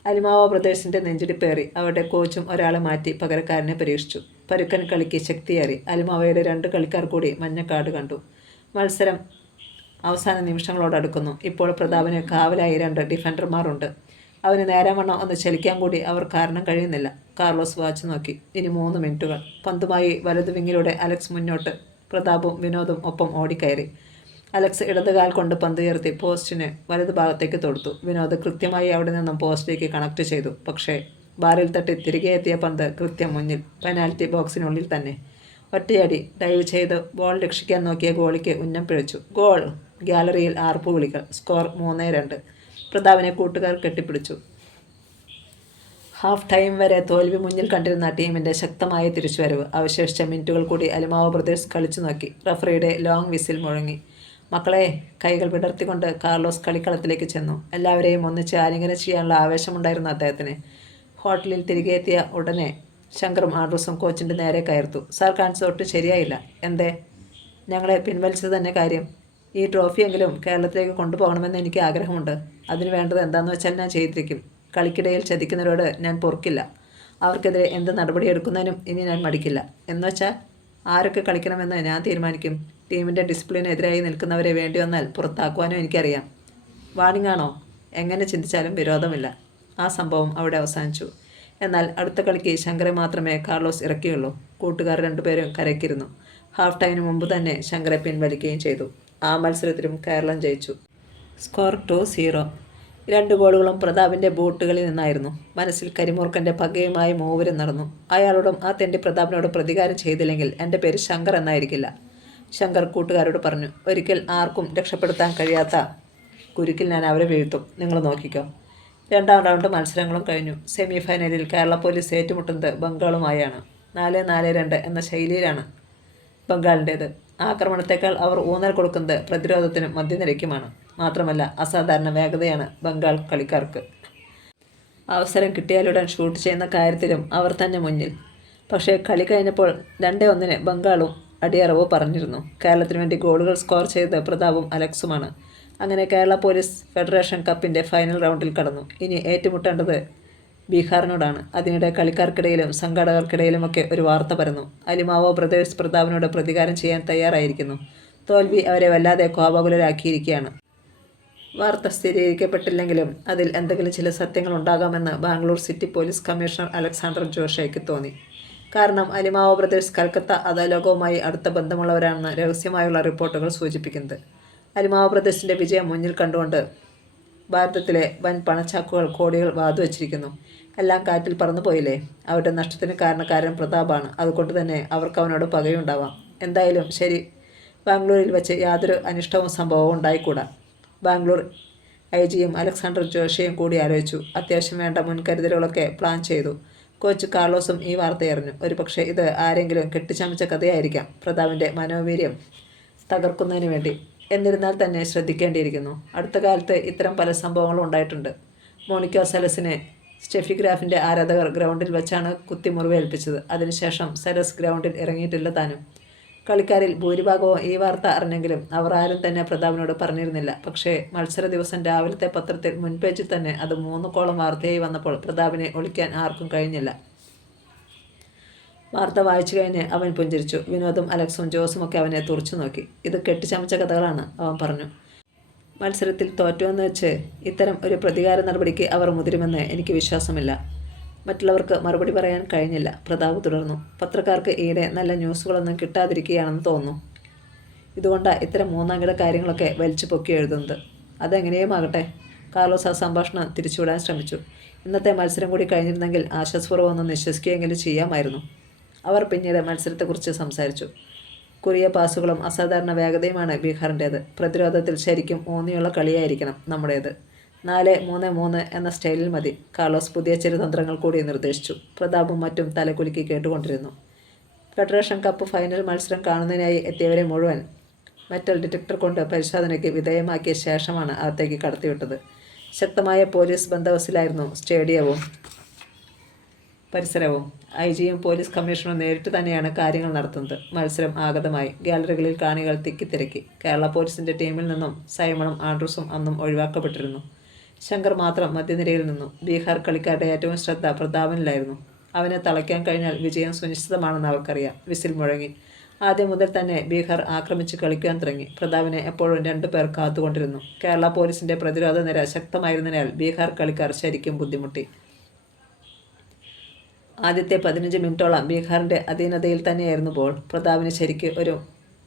അലിമാവോ ബ്രദേഴ്സിൻ്റെ നെഞ്ചിടിപ്പേറി. അവരുടെ കോച്ചും ഒരാളെ മാറ്റി പകരക്കാരനെ പരീക്ഷിച്ചു. പരുക്കൻ കളിക്ക് ശക്തിയേറി. അലിമാവോയുടെ 2 കളിക്കാർ കൂടി മഞ്ഞക്കാർഡ് കണ്ടു. മത്സരം അവസാന നിമിഷങ്ങളോടടുക്കുന്നു. ഇപ്പോൾ പ്രതാപിന് കാവലായി 2 ഡിഫൻഡർമാരുണ്ട്. അവന് നേരാവണ്ണം ഒന്ന് ചലിക്കാൻ കൂടി അവർ കാരണം കഴിയുന്നില്ല. കാർലോസ് വാച്ച് നോക്കി. ഇനി 3 മിനിറ്റുകൾ. പന്തുമായി വലതു വിങ്ങിലൂടെ അലക്സ് മുന്നോട്ട്. പ്രതാപും വിനോദും ഒപ്പം ഓടിക്കയറി. അലക്സ് ഇടതുകാൽ കൊണ്ട് പന്ത് ഉയർത്തി പോസ്റ്റിന് വലതു ഭാഗത്തേക്ക് തൊടുത്തു. വിനോദ് കൃത്യമായി അവിടെ നിന്നും പോസ്റ്റിലേക്ക് കണക്ട് ചെയ്തു. പക്ഷേ ബാറിൽ തട്ടി തിരികെ എത്തിയ പന്ത് കൃത്യം മുന്നിൽ, പെനാൽറ്റി ബോക്സിനുള്ളിൽ തന്നെ. ഒറ്റയടി ഡൈവ് ചെയ്ത് ബോൾ രക്ഷിക്കാൻ നോക്കിയ ഗോളിക്ക് ഉന്നം പിഴച്ചു. ഗോൾ! ഗ്യാലറിയിൽ ആർപ്പുവിളികൾ. സ്കോർ 3-2. പ്രതാപിനെ കൂട്ടുകാർ കെട്ടിപ്പിടിച്ചു. ഹാഫ് ടൈം വരെ തോൽവി മുന്നിൽ കണ്ടിരുന്ന ടീമിൻ്റെ ശക്തമായ തിരിച്ചുവരവ്. അവശേഷിച്ച മിനിറ്റുകൾ കൂടി അലിമാവോ ബ്രദേഴ്സ് കളിച്ചു നോക്കി. റഫറിയുടെ ലോങ് വിസിൽ മുഴങ്ങി. മക്കളെ, കൈകൾ വിടർത്തിക്കൊണ്ട് കാർലോസ് കളിക്കളത്തിലേക്ക് ചെന്നു. എല്ലാവരെയും ഒന്നിച്ച് ആലിംഗനം ചെയ്യാനുള്ള ആവേശമുണ്ടായിരുന്നു അദ്ദേഹത്തിന്. ഹോട്ടലിൽ തിരികെ എത്തിയ ഉടനെ ശങ്കറും ആൻഡ്രൂസും കോച്ചിൻ്റെ നേരെ കയർത്തു. സാർ കാണിച്ചത് ഒട്ടും ശരിയായില്ല. എന്തേ? ഞങ്ങളെ പിൻവലിച്ചത് തന്നെ കാര്യം. ഈ ട്രോഫിയെങ്കിലും കേരളത്തിലേക്ക് കൊണ്ടുപോകണമെന്ന് എനിക്ക് ആഗ്രഹമുണ്ട്. അതിന് വേണ്ടത് എന്താണെന്ന് വെച്ചാൽ ഞാൻ ചെയ്തിരിക്കും. കളിക്കിടയിൽ ചതിക്കുന്നവരോട് ഞാൻ പൊറുക്കില്ല. അവർക്കെതിരെ എന്ത് നടപടിയെടുക്കുന്നതിനും ഇനി ഞാൻ മടിക്കില്ല. എന്നുവെച്ചാൽ ആരൊക്കെ കളിക്കണമെന്ന് ഞാൻ തീരുമാനിക്കും. ടീമിൻ്റെ ഡിസിപ്ലിനെതിരായി നിൽക്കുന്നവരെ വേണ്ടി വന്നാൽ പുറത്താക്കുവാനും എനിക്കറിയാം. വാണിംഗ് ആണോ? എങ്ങനെ ചിന്തിച്ചാലും വിരോധമില്ല. ആ സംഭവം അവിടെ അവസാനിച്ചു. എന്നാൽ അടുത്ത കളിക്ക് ശങ്കറെ മാത്രമേ കാർലോസ് ഇറക്കിയുള്ളൂ. കൂട്ടുകാർ രണ്ടുപേരും കരയ്ക്കിരുന്നു. ഹാഫ് ടൈമിന് മുമ്പ് തന്നെ ശങ്കറെ പിൻവലിക്കുകയും ചെയ്തു. ആ മത്സരത്തിലും കേരളം ജയിച്ചു. സ്കോർ 2-0. 2 ഗോളുകളും പ്രതാപിൻ്റെ ബൂട്ടുകളിൽ നിന്നായിരുന്നു. മനസ്സിൽ കരിമൂർക്കൻ്റെ പകയുമായി മൂവരും നടന്നു. അയാളോടും ആ തെണ്ടി പ്രതാപിനോട് പ്രതികാരം ചെയ്തില്ലെങ്കിൽ എൻ്റെ പേര് ശങ്കർ എന്നായിരിക്കില്ല. ശങ്കർ കൂട്ടുകാരോട് പറഞ്ഞു. ഒരിക്കൽ ആർക്കും രക്ഷപ്പെടുത്താൻ കഴിയാത്ത കുരുക്കിൽ ഞാൻ അവരെ വീഴ്ത്തും. നിങ്ങൾ നോക്കിക്കോ. 2ാം റൗണ്ട് മത്സരങ്ങളും കഴിഞ്ഞു. സെമി ഫൈനലിൽ കേരള പോലീസ് ഏറ്റുമുട്ടുന്നത് ബംഗാളുമായാണ്. 4-4-2 എന്ന ശൈലിയിലാണ് ബംഗാളിൻ്റേത്. ആക്രമണത്തേക്കാൾ അവർ ഊന്നൽ കൊടുക്കുന്നത് പ്രതിരോധത്തിനും മധ്യനിരയ്ക്കുമാണ്. മാത്രമല്ല അസാധാരണ വേഗതയാണ് ബംഗാൾ കളിക്കാർക്ക്. അവസരം കിട്ടിയാലുടൻ ഷൂട്ട് ചെയ്യുന്ന കാര്യത്തിലും അവർ തന്നെ മുന്നിൽ. പക്ഷേ കളി കഴിഞ്ഞപ്പോൾ 2-1 ബംഗാളും അടിയറവ് പറഞ്ഞിരുന്നു. കേരളത്തിന് വേണ്ടി ഗോളുകൾ സ്കോർ ചെയ്തത് പ്രതാപും അലക്സുമാണ്. അങ്ങനെ കേരള പോലീസ് ഫെഡറേഷൻ കപ്പിൻ്റെ ഫൈനൽ റൗണ്ടിൽ കടന്നു. ഇനി ഏറ്റുമുട്ടേണ്ടത് ബീഹാറിനോടാണ്. അതിനിടെ കളിക്കാർക്കിടയിലും സംഘാടകർക്കിടയിലുമൊക്കെ ഒരു വാർത്ത പരന്നു. അലിമാവോ ബ്രദേഴ്സ് പ്രതാപിനോട് പ്രതികാരം ചെയ്യാൻ തയ്യാറായിരിക്കുന്നു. തോൽവി അവരെ വല്ലാതെ കോപാകുലരാക്കിയിരിക്കുകയാണ്. വാർത്ത സ്ഥിരീകരിക്കപ്പെട്ടില്ലെങ്കിലും അതിൽ എന്തെങ്കിലും ചില സത്യങ്ങൾ ഉണ്ടാകാമെന്ന് Bangalore city police commissioner Alexander ജോഷയ്ക്ക് തോന്നി. കാരണം അലിമാവോ ബ്രദേഴ്സ് കൽക്കത്ത അധോലോകവുമായി അടുത്ത ബന്ധമുള്ളവരാണെന്ന് രഹസ്യമായുള്ള റിപ്പോർട്ടുകൾ സൂചിപ്പിക്കുന്നത്. അലിമാവോ ബ്രദേഴ്സിൻ്റെ വിജയം മുന്നിൽ കണ്ടുകൊണ്ട് ഭാരതത്തിലെ വൻ പണച്ചാക്കുകൾ കോടികൾ വാതുവച്ചിരിക്കുന്നു. എല്ലാം കാറ്റിൽ പറന്നു പോയില്ലേ? അവരുടെ നഷ്ടത്തിന് കാരണക്കാരൻ പ്രതാപാണ്. അതുകൊണ്ട് തന്നെ അവർക്ക് അവനോട് പകയുണ്ടാവാം. എന്തായാലും ശരി, ബാംഗ്ലൂരിൽ വെച്ച് യാതൊരു അനിഷ്ടവും സംഭവവും ഉണ്ടായിക്കൂടാ. ബാംഗ്ലൂർ ഐജിയും അലക്സാണ്ടർ ജോഷിയും കൂടി ആലോചിച്ചു. അത്യാവശ്യം വേണ്ട മുൻകരുതലുകളൊക്കെ പ്ലാൻ ചെയ്തു. കോച്ച് കാർലോസും ഈ വാർത്തയറിഞ്ഞു. ഒരുപക്ഷെ ഇത് ആരെങ്കിലും കെട്ടിച്ചമച്ച കഥയായിരിക്കാം, പ്രതാപിൻ്റെ മനോവീര്യം തകർക്കുന്നതിന് വേണ്ടി. എന്നിരുന്നാൽ തന്നെ ശ്രദ്ധിക്കേണ്ടിയിരിക്കുന്നു. അടുത്ത കാലത്ത് ഇത്തരം പല സംഭവങ്ങളും ഉണ്ടായിട്ടുണ്ട്. മോണിക്ക സെലസിനെ സ്റ്റെഫി ഗ്രാഫിൻ്റെ ആരാധകർ ഗ്രൗണ്ടിൽ വെച്ചാണ് കുത്തിമുറിവേൽപ്പിച്ചത്. അതിനുശേഷം സെലസ് ഗ്രൗണ്ടിൽ ഇറങ്ങിയിട്ടില്ല താനും. കളിക്കാരിൽ ഭൂരിഭാഗവും ഈ വാർത്ത അറിഞ്ഞെങ്കിലും അവർ ആരും തന്നെ പ്രതാപിനോട് പറഞ്ഞിരുന്നില്ല. പക്ഷേ മത്സര ദിവസം രാവിലത്തെ പത്രത്തിൽ മുൻപേജിൽ തന്നെ അത് 3 കോളം വാർത്തയായി വന്നപ്പോൾ പ്രതാപിനെ ഒളിക്കാൻ ആർക്കും കഴിഞ്ഞില്ല. വാർത്ത വായിച്ചു കഴിഞ്ഞ് അവൻ പുഞ്ചിരിച്ചു. വിനോദും അലക്സും ജോസുമൊക്കെ അവനെ തുറച്ചു നോക്കി. ഇത് കെട്ടിച്ചമച്ച കഥകളാണ്, അവൻ പറഞ്ഞു. മത്സരത്തിൽ തോറ്റുവെന്ന് വെച്ച് ഇത്തരം ഒരു പ്രതികാര നടപടിക്ക് അവർ മുതിരുമെന്ന് എനിക്ക് വിശ്വാസമില്ല. മറ്റുള്ളവർക്ക് മറുപടി പറയാൻ കഴിഞ്ഞില്ല. പ്രതാപ് തുടർന്നു. പത്രക്കാർക്ക് ഈയിടെ നല്ല ന്യൂസുകളൊന്നും കിട്ടാതിരിക്കുകയാണെന്ന് തോന്നുന്നു. ഇതുകൊണ്ടാണ് ഇത്തരം മൂന്നാംകിട കാര്യങ്ങളൊക്കെ വലിച്ചു പൊക്കി എഴുതുന്നത്. അതെങ്ങനെയുമാകട്ടെ. കാർലോസ് ആ സംഭാഷണം തിരിച്ചുവിടാൻ ശ്രമിച്ചു. ഇന്നത്തെ മത്സരം കൂടി കഴിഞ്ഞിരുന്നെങ്കിൽ ആശ്വാസപൂർവ്വം നിശ്വസിക്കുകയെങ്കിലും ചെയ്യാമായിരുന്നു. അവർ പിന്നീട് മത്സരത്തെക്കുറിച്ച് സംസാരിച്ചു. കുറിയ പാസുകളും അസാധാരണ വേഗതയുമാണ് ബീഹാറിൻ്റേത്. പ്രതിരോധത്തിൽ ശരിക്കും ഊന്നിയുള്ള കളിയായിരിക്കണം നമ്മുടേത്. 4-3-3 എന്ന സ്റ്റൈലിൽ മതി. കാർലോസ് പുതിയ ചില തന്ത്രങ്ങൾ കൂടി നിർദ്ദേശിച്ചു. പ്രതാപും മറ്റും തലകുലുക്കി കേട്ടുകൊണ്ടിരുന്നു. ഫെഡറേഷൻ കപ്പ് ഫൈനൽ മത്സരം കാണുന്നതിനായി എത്തിയവരെ മുഴുവൻ മെറ്റൽ ഡിറ്റക്ടർ കൊണ്ട് പരിശോധനയ്ക്ക് വിധേയമാക്കിയ ശേഷമാണ് അകത്തേക്ക് കടത്തിവിട്ടത്. ശക്തമായ പോലീസ് ബന്ദോബസ്തിലായിരുന്നു സ്റ്റേഡിയവും പരിസരവും. ഐജിയും പോലീസ് കമ്മീഷണറും നേരിട്ട് തന്നെയാണ് കാര്യങ്ങൾ നടത്തുന്നത്. മത്സരം ആഗതമായി. ഗാലറികളിൽ കാണികൾ തിക്കിത്തിരക്കി. കേരള പോലീസിൻ്റെ ടീമിൽ നിന്നും സൈമണും ആൻഡ്രൂസും അന്നും ഒഴിവാക്കപ്പെട്ടിരുന്നു. ശങ്കർ മാത്രം മധ്യനിരയിൽ നിന്നു. ബീഹാർ കളിക്കാരുടെ ഏറ്റവും ശ്രദ്ധ പ്രതാപനിലായിരുന്നു. അവനെ തളയ്ക്കാൻ കഴിഞ്ഞാൽ വിജയം സുനിശ്ചിതമാണെന്ന് അവർക്കറിയാം. വിസിൽ മുഴങ്ങി. ആദ്യം മുതൽ തന്നെ ബീഹാർ ആക്രമിച്ച് കളിക്കാൻ തുടങ്ങി. പ്രതാപിനെ എപ്പോഴും 2 പേർ കാത്തുകൊണ്ടിരുന്നു. കേരള പോലീസിൻ്റെ പ്രതിരോധ നിര ശക്തമായിരുന്നതിനാൽ ബീഹാർ കളിക്കാർ ശരിക്കും ബുദ്ധിമുട്ടി. ആദ്യത്തെ 15 മിനിറ്റോളം ബീഹാറിൻ്റെ അധീനതയിൽ തന്നെയായിരുന്നു ബോൾ. പ്രതാപിന് ശരിക്ക് ഒരു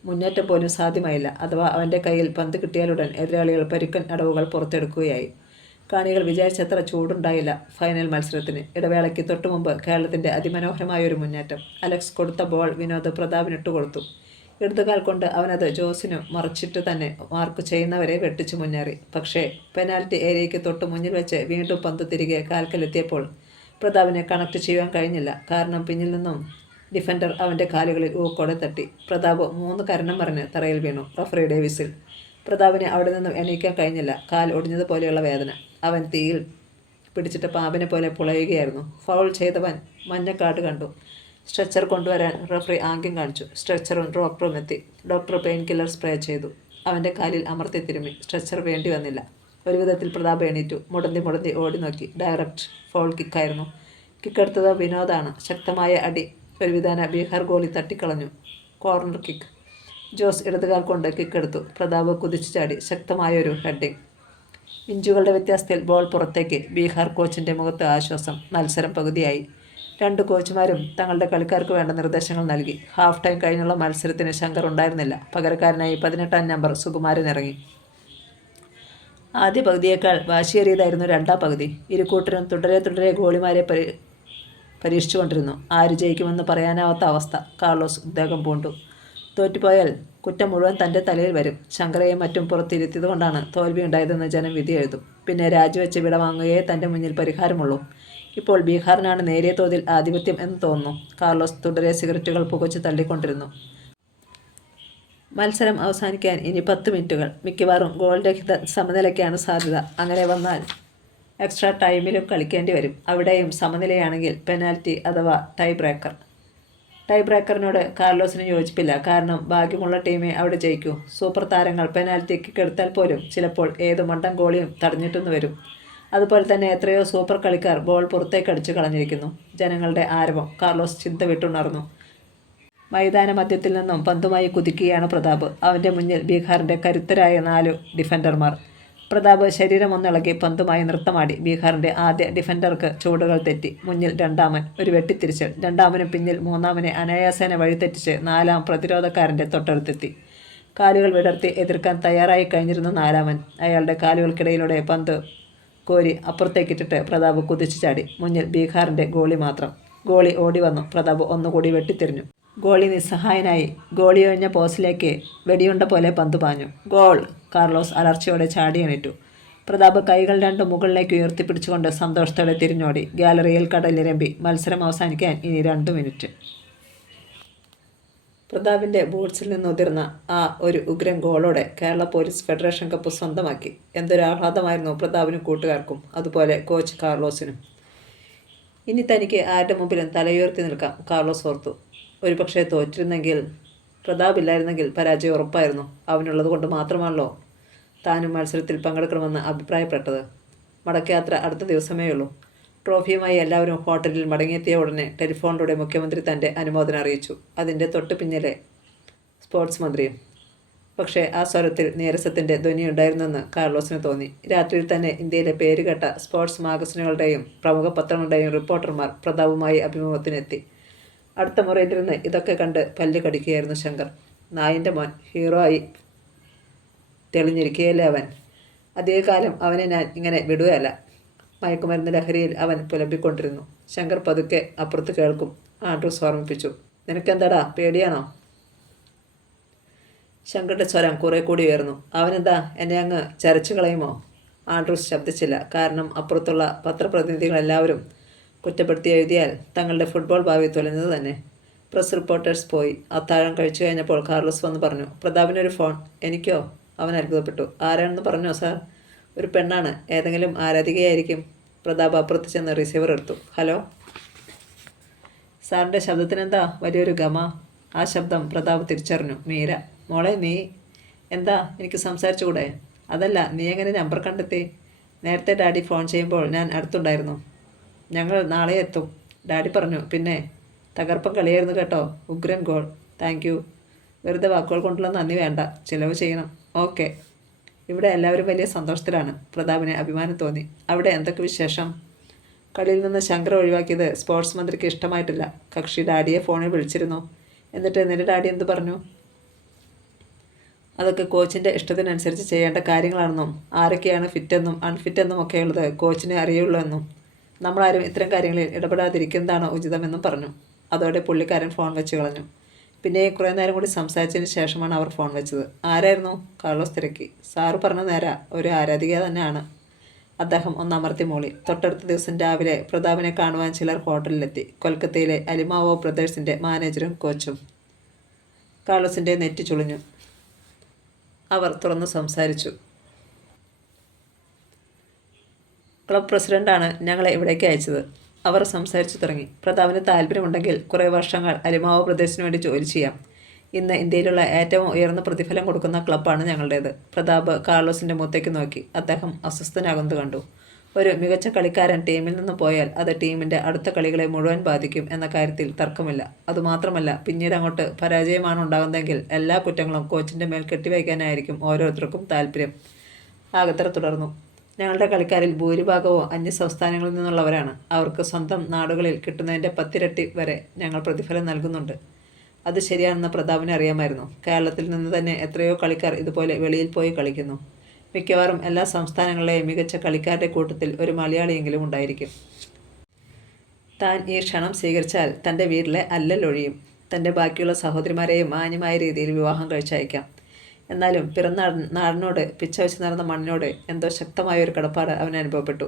മുന്നേറ്റം പോലും സാധ്യമായില്ല. അഥവാ അവൻ്റെ കയ്യിൽ പന്ത് കിട്ടിയാലുടൻ എതിരാളികൾ പരുക്കൻ അടവുകൾ പുറത്തെടുക്കുകയായി. കാണികൾ വിചാരിച്ചത്ര ചൂടുണ്ടായില്ല ഫൈനൽ മത്സരത്തിന്. ഇടവേളയ്ക്ക് തൊട്ടുമുമ്പ് കേരളത്തിൻ്റെ അതിമനോഹരമായൊരു മുന്നേറ്റം. അലക്സ് കൊടുത്ത ബോൾ വിനോദ് പ്രതാപിനിട്ട് കൊടുത്തു. ഇടതുകാൽ കൊണ്ട് അവനത് ജോസിനു മറിച്ചിട്ട് തന്നെ മാർക്ക് ചെയ്യുന്നവരെ വെട്ടിച്ചു മുന്നേറി. പക്ഷേ പെനാൽറ്റി ഏരിയയ്ക്ക് തൊട്ട് മുന്നിൽ വെച്ച് വീണ്ടും പന്ത് തിരികെ കാൽക്കലെത്തിയപ്പോൾ പ്രതാപിനെ കണക്ട് ചെയ്യാൻ കഴിഞ്ഞില്ല. കാരണം പിന്നിൽ നിന്നും ഡിഫൻഡർ അവൻ്റെ കാലുകളിൽ ഊക്കോടെ തട്ടി. പ്രതാപ് 3 കരണം മറിഞ്ഞ് തറയിൽ വീണു. റഫറിയുടെ വിസിൽ. പ്രതാപിന് അവിടെ നിന്നും എണീക്കാൻ കഴിഞ്ഞില്ല. കാൽ ഒടിഞ്ഞതുപോലെയുള്ള വേദന. അവൻ തീയിൽ പിടിച്ചിട്ട് പാമ്പിനെ പോലെ പുളയുകയായിരുന്നു. ഫൗൾ ചെയ്തവൻ മഞ്ഞ കാർഡ് കണ്ടു. സ്ട്രെച്ചർ കൊണ്ടുവരാൻ റഫറി ആംഗ്യം കാണിച്ചു. സ്ട്രെച്ചറും ഡോക്ടറും എത്തി. ഡോക്ടർ പെയിൻ കില്ലർ സ്പ്രേ ചെയ്തു. അവൻ്റെ കാലിൽ അമർത്തി തിരുമ്മി. സ്ട്രെച്ചർ വേണ്ടി വന്നില്ല. ഒരു വിധത്തിൽ പ്രതാപ് എണീറ്റു. മുടന്തി ഓടി നോക്കി. ഡയറക്റ്റ് ഫൗൾ കിക്കായിരുന്നു. കിക്കെടുത്തത് വിനോദാണ്. ശക്തമായ അടി. ഒരു വിധാന ബീഹാർ ഗോളി തട്ടിക്കളഞ്ഞു. Corner kick. ജോസ് ഇടതുകാൽ കൊണ്ട് കിക്കെടുത്തു. പ്രതാപ് കുതിച്ചു ചാടി. ശക്തമായൊരു ഹെഡിങ്. ഇഞ്ചുകളുടെ വ്യത്യാസത്തിൽ ബോൾ പുറത്തേക്ക്. ബീഹാർ കോച്ചിൻ്റെ മുഖത്ത് ആശ്വാസം. മത്സരം പകുതിയായി. രണ്ട് കോച്ചുമാരും തങ്ങളുടെ കളിക്കാർക്ക് വേണ്ട നിർദ്ദേശങ്ങൾ നൽകി. ഹാഫ് ടൈം കഴിഞ്ഞുള്ള മത്സരത്തിന് ശങ്കർ ഉണ്ടായിരുന്നില്ല. പകരക്കാരനായി 18-ാം നമ്പർ സുകുമാരൻ ഇറങ്ങി. ആദ്യ പകുതിയേക്കാൾ വാശിയേറിയതായിരുന്നു രണ്ടാം പകുതി. ഇരുകൂട്ടരും തുടരെ ഗോളിമാരെ പരീക്ഷിച്ചുകൊണ്ടിരുന്നു. ആര് ജയിക്കുമെന്ന് പറയാനാവാത്ത അവസ്ഥ. കാർലോസ് ഉദ്വേഗം പൂണ്ടു. തോറ്റുപോയാൽ കുറ്റം മുഴുവൻ തൻ്റെ തലയിൽ വരും. ശങ്കറയും മറ്റും പുറത്തിരുത്തിയതുകൊണ്ടാണ് തോൽവിയുണ്ടായതെന്ന് ജനം വിധി എഴുതും. പിന്നെ രാജിവെച്ച് വിടവാങ്ങുകയേ തൻ്റെ മുന്നിൽ പരിഹാരമുള്ളൂ. ഇപ്പോൾ ബീഹാറിനാണ് നേരിയ തോതിൽ ആധിപത്യം എന്ന് തോന്നുന്നു. കാർലോസ് തുടരെ സിഗരറ്റുകൾ പുകച്ചു തള്ളിക്കൊണ്ടിരുന്നു. മത്സരം അവസാനിക്കാൻ ഇനി 10 മിനിറ്റുകൾ. മിക്കവാറും ഗോൾ രഹിത സമനിലയ്ക്കാണ് സാധ്യത. അങ്ങനെ വന്നാൽ എക്സ്ട്രാ ടൈമിലും കളിക്കേണ്ടി വരും. അവിടെയും സമനിലയാണെങ്കിൽ പെനാൽറ്റി അഥവാ ടൈ ബ്രേക്കറിനോട് കാർലോസിന് യോജിപ്പില്ല. കാരണം ഭാഗ്യമുള്ള ടീമേ അവിടെ ജയിക്കൂ. സൂപ്പർ താരങ്ങൾ പെനാൽറ്റി കിക്ക് എടുത്താൽ പോലും ചിലപ്പോൾ ഏത് മണ്ടൻ ഗോളിയും തടഞ്ഞിട്ടെന്ന് വരും. അതുപോലെ തന്നെ എത്രയോ സൂപ്പർ കളിക്കാർ ബോൾ പുറത്തേക്ക് അടിച്ചു കളഞ്ഞിരിക്കുന്നു. ജനങ്ങളുടെ ആരവം. കാർലോസ് ചിന്ത വിട്ടുണർന്നു. മൈതാന മധ്യത്തിൽ നിന്നും പന്തുമായി കുതിക്കുകയാണ് പ്രതാപ്. അവൻ്റെ മുന്നിൽ ബീഹാറിൻ്റെ കരുത്തരായ 4 ഡിഫൻഡർമാർ. പ്രതാപ് ശരീരമൊന്നിളകി പന്തുമായി നൃത്തമാടി. ബീഹാറിൻ്റെ ആദ്യ ഡിഫൻഡർക്ക് ചുവടുകൾ തെറ്റി. മുന്നിൽ രണ്ടാമൻ ഒരു വെട്ടിത്തിരിച്ചൽ. രണ്ടാമനും പിന്നിൽ മൂന്നാമനെ അനായാസേന വഴിതെറ്റിച്ച് 4-ാം പ്രതിരോധക്കാരൻ്റെ തൊട്ടടുത്തെത്തി. കാലുകൾ വിടർത്തി എതിർക്കാൻ തയ്യാറായി കഴിഞ്ഞിരുന്നു 4-മൻ. അയാളുടെ കാലുകൾക്കിടയിലൂടെ പന്ത് കോരി അപ്പുറത്തേക്കിട്ടിട്ട് പ്രതാപ് കുതിച്ചു ചാടി. മുന്നിൽ ബീഹാറിൻ്റെ ഗോളി മാത്രം. ഗോളി ഓടി വന്നു. പ്രതാപ് ഒന്നുകൂടി വെട്ടിത്തിരിഞ്ഞു. ഗോളി നിസ്സഹായനായി. ഗോളിയൊഴിഞ്ഞ പോസ്റ്റിലേക്ക് വെടിയുണ്ട പോലെ പന്ത് പാഞ്ഞു. ഗോൾ! കാർലോസ് അലർച്ചയോടെ ചാടി എണീറ്റു. പ്രതാപ് കൈകൾ രണ്ടും മുകളിലേക്ക് ഉയർത്തിപ്പിടിച്ചുകൊണ്ട് സന്തോഷത്തോടെ തിരിഞ്ഞോടി. ഗാലറിയിൽ കടലിരമ്പി. മത്സരം അവസാനിക്കാൻ ഇനി 2 മിനിറ്റ്. പ്രതാപിൻ്റെ ബൂട്ട്സിൽ നിന്നുതിർന്ന ആ ഒരു ഉഗ്രൻ ഗോളോടെ കേരള പോലീസ് ഫെഡറേഷൻ കപ്പ് സ്വന്തമാക്കി. എന്തൊരാഹ്ലാദമായിരുന്നു പ്രതാപിനും കൂട്ടുകാർക്കും, അതുപോലെ കോച്ച് കാർലോസിനും. ഇനി തനിക്ക് ആരുടെ മുമ്പിലും തലയുയർത്തി നിൽക്കാം. കാർലോസ് ഓർത്തു. ഒരുപക്ഷെ തോറ്റിരുന്നെങ്കിൽ, പ്രതാപ് ഇല്ലായിരുന്നെങ്കിൽ പരാജയം ഉറപ്പായിരുന്നു. അവനുള്ളത് കൊണ്ട് മാത്രമാണല്ലോ താനും മത്സരത്തിൽ പങ്കെടുക്കണമെന്ന് അഭിപ്രായപ്പെട്ടത്. മടക്കയാത്ര അടുത്ത ദിവസമേ ഉള്ളൂ. ട്രോഫിയുമായി എല്ലാവരും ഹോട്ടലിൽ മടങ്ങിയെത്തിയ ഉടനെ ടെലിഫോണിലൂടെ മുഖ്യമന്ത്രി തൻ്റെ അനുമോദനം അറിയിച്ചു. അതിൻ്റെ തൊട്ട് പിന്നിലെ സ്പോർട്സ് മന്ത്രിയും. പക്ഷേ ആ സ്വരത്തിൽ നീരസത്തിൻ്റെ ധ്വനിയുണ്ടായിരുന്നെന്ന് കാർലോസിന് തോന്നി. രാത്രിയിൽ തന്നെ ഇന്ത്യയിലെ പേരുകേട്ട സ്പോർട്സ് മാഗസിനുകളുടെയും പ്രമുഖ പത്രങ്ങളുടെയും റിപ്പോർട്ടർമാർ പ്രതാപുമായി അഭിമുഖത്തിനെത്തി. അടുത്ത മുറിയിലിരുന്ന് ഇതൊക്കെ കണ്ട് പല്ല് കടിക്കുകയായിരുന്നു ശങ്കർ. നായിൻ്റെ മോൻ ഹീറോ ആയി തെളിഞ്ഞിരിക്കുകയല്ലേ അവൻ. അധികകാലം അവനെ ഞാൻ ഇങ്ങനെ വിടുകയല്ല. മയക്കുമരുന്ന് ലഹരിയിൽ അവൻ പുലമ്പിക്കൊണ്ടിരുന്നു. ശങ്കർ പതുക്കെ അപ്പുറത്ത് കേൾക്കും. ആൻഡ്രൂസ് ഓർമ്മിപ്പിച്ചു. നിനക്കെന്താടാ, പേടിയാണോ? ശങ്കറുടെ സ്വരം കുറെ കൂടി ഉയർന്നു. അവനെന്താ എന്നെ അങ്ങ് ചരച്ചു കളയുമോ? ആൻഡ്രൂസ് ശബ്ദിച്ചില്ല. കാരണം അപ്പുറത്തുള്ള പത്രപ്രതിനിധികളെല്ലാവരും കുറ്റപ്പെടുത്തി എഴുതിയാൽ തങ്ങളുടെ ഫുട്ബോൾ ഭാവി തുലഞ്ഞത് തന്നെ. പ്രസ് റിപ്പോർട്ടേഴ്സ് പോയി. അത്താഴം കഴിച്ചു കഴിഞ്ഞപ്പോൾ കാർലോസ് വന്ന് പറഞ്ഞു, പ്രതാപിനൊരു ഫോൺ. എനിക്കോ? അവൻ അത്ഭുതപ്പെട്ടു. ആരാണെന്ന് പറഞ്ഞോ സാർ? ഒരു പെണ്ണാണ്. ഏതെങ്കിലും ആരാധികയായിരിക്കും. പ്രതാപ് അപ്പുറത്ത് ചെന്ന് റിസീവർ എടുത്തു. ഹലോ. സാറിൻ്റെ ശബ്ദത്തിനെന്താ വലിയൊരു ഗമ? ആ ശബ്ദം പ്രതാപ് തിരിച്ചറിഞ്ഞു. മീര. മോളെ നീ എന്താ, എനിക്ക് സംസാരിച്ചുകൂടെ? അതല്ല, നീ എങ്ങനെ നമ്പർ കണ്ടെത്തി? നേരത്തെ ഡാഡി ഫോൺ ചെയ്യുമ്പോൾ ഞാൻ അടുത്തുണ്ടായിരുന്നു. ഞങ്ങൾ നാളെ എത്തും, ഡാഡി പറഞ്ഞു. പിന്നെ തകർപ്പം കളിയായിരുന്നു കേട്ടോ. ഉഗ്രൻ ഗോൾ. Thank you. വെറുതെ വാക്കുകൾ കൊണ്ടുള്ള നന്ദി വേണ്ട, ചിലവ് ചെയ്യണം. ഓക്കെ. ഇവിടെ എല്ലാവരും വലിയ സന്തോഷത്തിലാണ്. പ്രതാപിന് അഭിമാനം തോന്നി. അവിടെ എന്തൊക്കെ വിശേഷം? കളിയിൽ നിന്ന് ശങ്കർ ഒഴിവാക്കിയത് സ്പോർട്സ് മന്ത്രിക്ക് ഇഷ്ടമായിട്ടില്ല. കക്ഷി ഡാഡിയെ ഫോണിൽ വിളിച്ചിരുന്നു. എന്നിട്ട് നിന്റെ ഡാഡി എന്ത് പറഞ്ഞു? അതൊക്കെ കോച്ചിൻ്റെ ഇഷ്ടത്തിനനുസരിച്ച് ചെയ്യേണ്ട കാര്യങ്ങളാണെന്നും ആരൊക്കെയാണ് ഫിറ്റെന്നും അൺഫിറ്റെന്നും ഒക്കെയുള്ളത് കോച്ചിനെ അറിയുള്ളൂ എന്നും നമ്മളാരും ഇത്തരം കാര്യങ്ങളിൽ ഇടപെടാതിരിക്കുന്നതാണോ ഉചിതമെന്നും പറഞ്ഞു. അതോടെ പുള്ളിക്കാരൻ ഫോൺ വെച്ച് കളഞ്ഞു. പിന്നെ കുറേ നേരം കൂടി സംസാരിച്ചതിന് ശേഷമാണ് അവർ ഫോൺ വെച്ചത്. ആരായിരുന്നു? കാർലോസ് തിരക്കി. സാറ് പറഞ്ഞ നേരാ, ഒരു ആരാധിക തന്നെയാണ്. അദ്ദേഹം ഒന്നമർത്തി മൂളി. തൊട്ടടുത്ത ദിവസം രാവിലെ പ്രതാപിനെ കാണുവാൻ ചിലർ ഹോട്ടലിലെത്തി. കൊൽക്കത്തയിലെ അലിമാവോ ബ്രദേഴ്സിൻ്റെ മാനേജറും കോച്ചും. കാർലോസിൻ്റെ നെറ്റി ചുളിഞ്ഞു. അവർ തുറന്ന് സംസാരിച്ചു. ക്ലബ് പ്രസിഡന്റാണ് ഞങ്ങളെ ഇവിടേക്ക് അയച്ചത്. അവർ സംസാരിച്ചു തുടങ്ങി. പ്രതാപിന് താല്പര്യമുണ്ടെങ്കിൽ കുറേ വർഷങ്ങൾ അലിമാവോ പ്രദേശിന് വേണ്ടി ജോലി ചെയ്യാം. ഇന്ന് ഇന്ത്യയിലുള്ള ഏറ്റവും ഉയർന്ന പ്രതിഫലം കൊടുക്കുന്ന ക്ലബ്ബാണ് ഞങ്ങളുടേത്. പ്രതാപ് കാർലോസിൻ്റെ മുഖത്തേക്ക് നോക്കി. അദ്ദേഹം അസ്വസ്ഥനാകുന്നത് കണ്ടു. ഒരു മികച്ച കളിക്കാരൻ ടീമിൽ നിന്ന് പോയാൽ അത് ടീമിൻ്റെ അടുത്ത കളികളെ മുഴുവൻ ബാധിക്കും എന്ന കാര്യത്തിൽ തർക്കമില്ല. അതുമാത്രമല്ല, പിന്നീട് അങ്ങോട്ട് പരാജയമാണ് ഉണ്ടാകുന്നതെങ്കിൽ എല്ലാ കുറ്റങ്ങളും കോച്ചിൻ്റെ മേൽ കെട്ടിവയ്ക്കാനായിരിക്കും ഓരോരുത്തർക്കും താല്പര്യം. ആഗത്തറ തുടർന്നു. ഞങ്ങളുടെ കളിക്കാരിൽ ഭൂരിഭാഗവും അന്യസംസ്ഥാനങ്ങളിൽ നിന്നുള്ളവരാണ്. അവർക്ക് സ്വന്തം നാടുകളിൽ കിട്ടുന്നതിൻ്റെ 10 ഇരട്ടി വരെ ഞങ്ങൾ പ്രതിഫലം നൽകുന്നുണ്ട്. അത് ശരിയാണെന്ന് പ്രതാപിനെ അറിയാമായിരുന്നു. കേരളത്തിൽ നിന്ന് തന്നെ എത്രയോ കളിക്കാർ ഇതുപോലെ വെളിയിൽ പോയി കളിക്കുന്നു. മിക്കവാറും എല്ലാ സംസ്ഥാനങ്ങളിലെയും മികച്ച കളിക്കാരുടെ കൂട്ടത്തിൽ ഒരു മലയാളിയെങ്കിലും ഉണ്ടായിരിക്കും. താൻ ഈ ക്ഷണം സ്വീകരിച്ചാൽ തൻ്റെ വീട്ടിലെ അല്ലലൊഴിയും. തൻ്റെ ബാക്കിയുള്ള സഹോദരിമാരെയും മാന്യമായ രീതിയിൽ വിവാഹം കഴിച്ചയക്കാം. എന്നാലും പിറന്ന നാടിനോട്, പിച്ചവച്ച് നടന്ന മണ്ണിനോട് എന്തോ ശക്തമായ ഒരു കടപ്പാട് അവന് അനുഭവപ്പെട്ടു.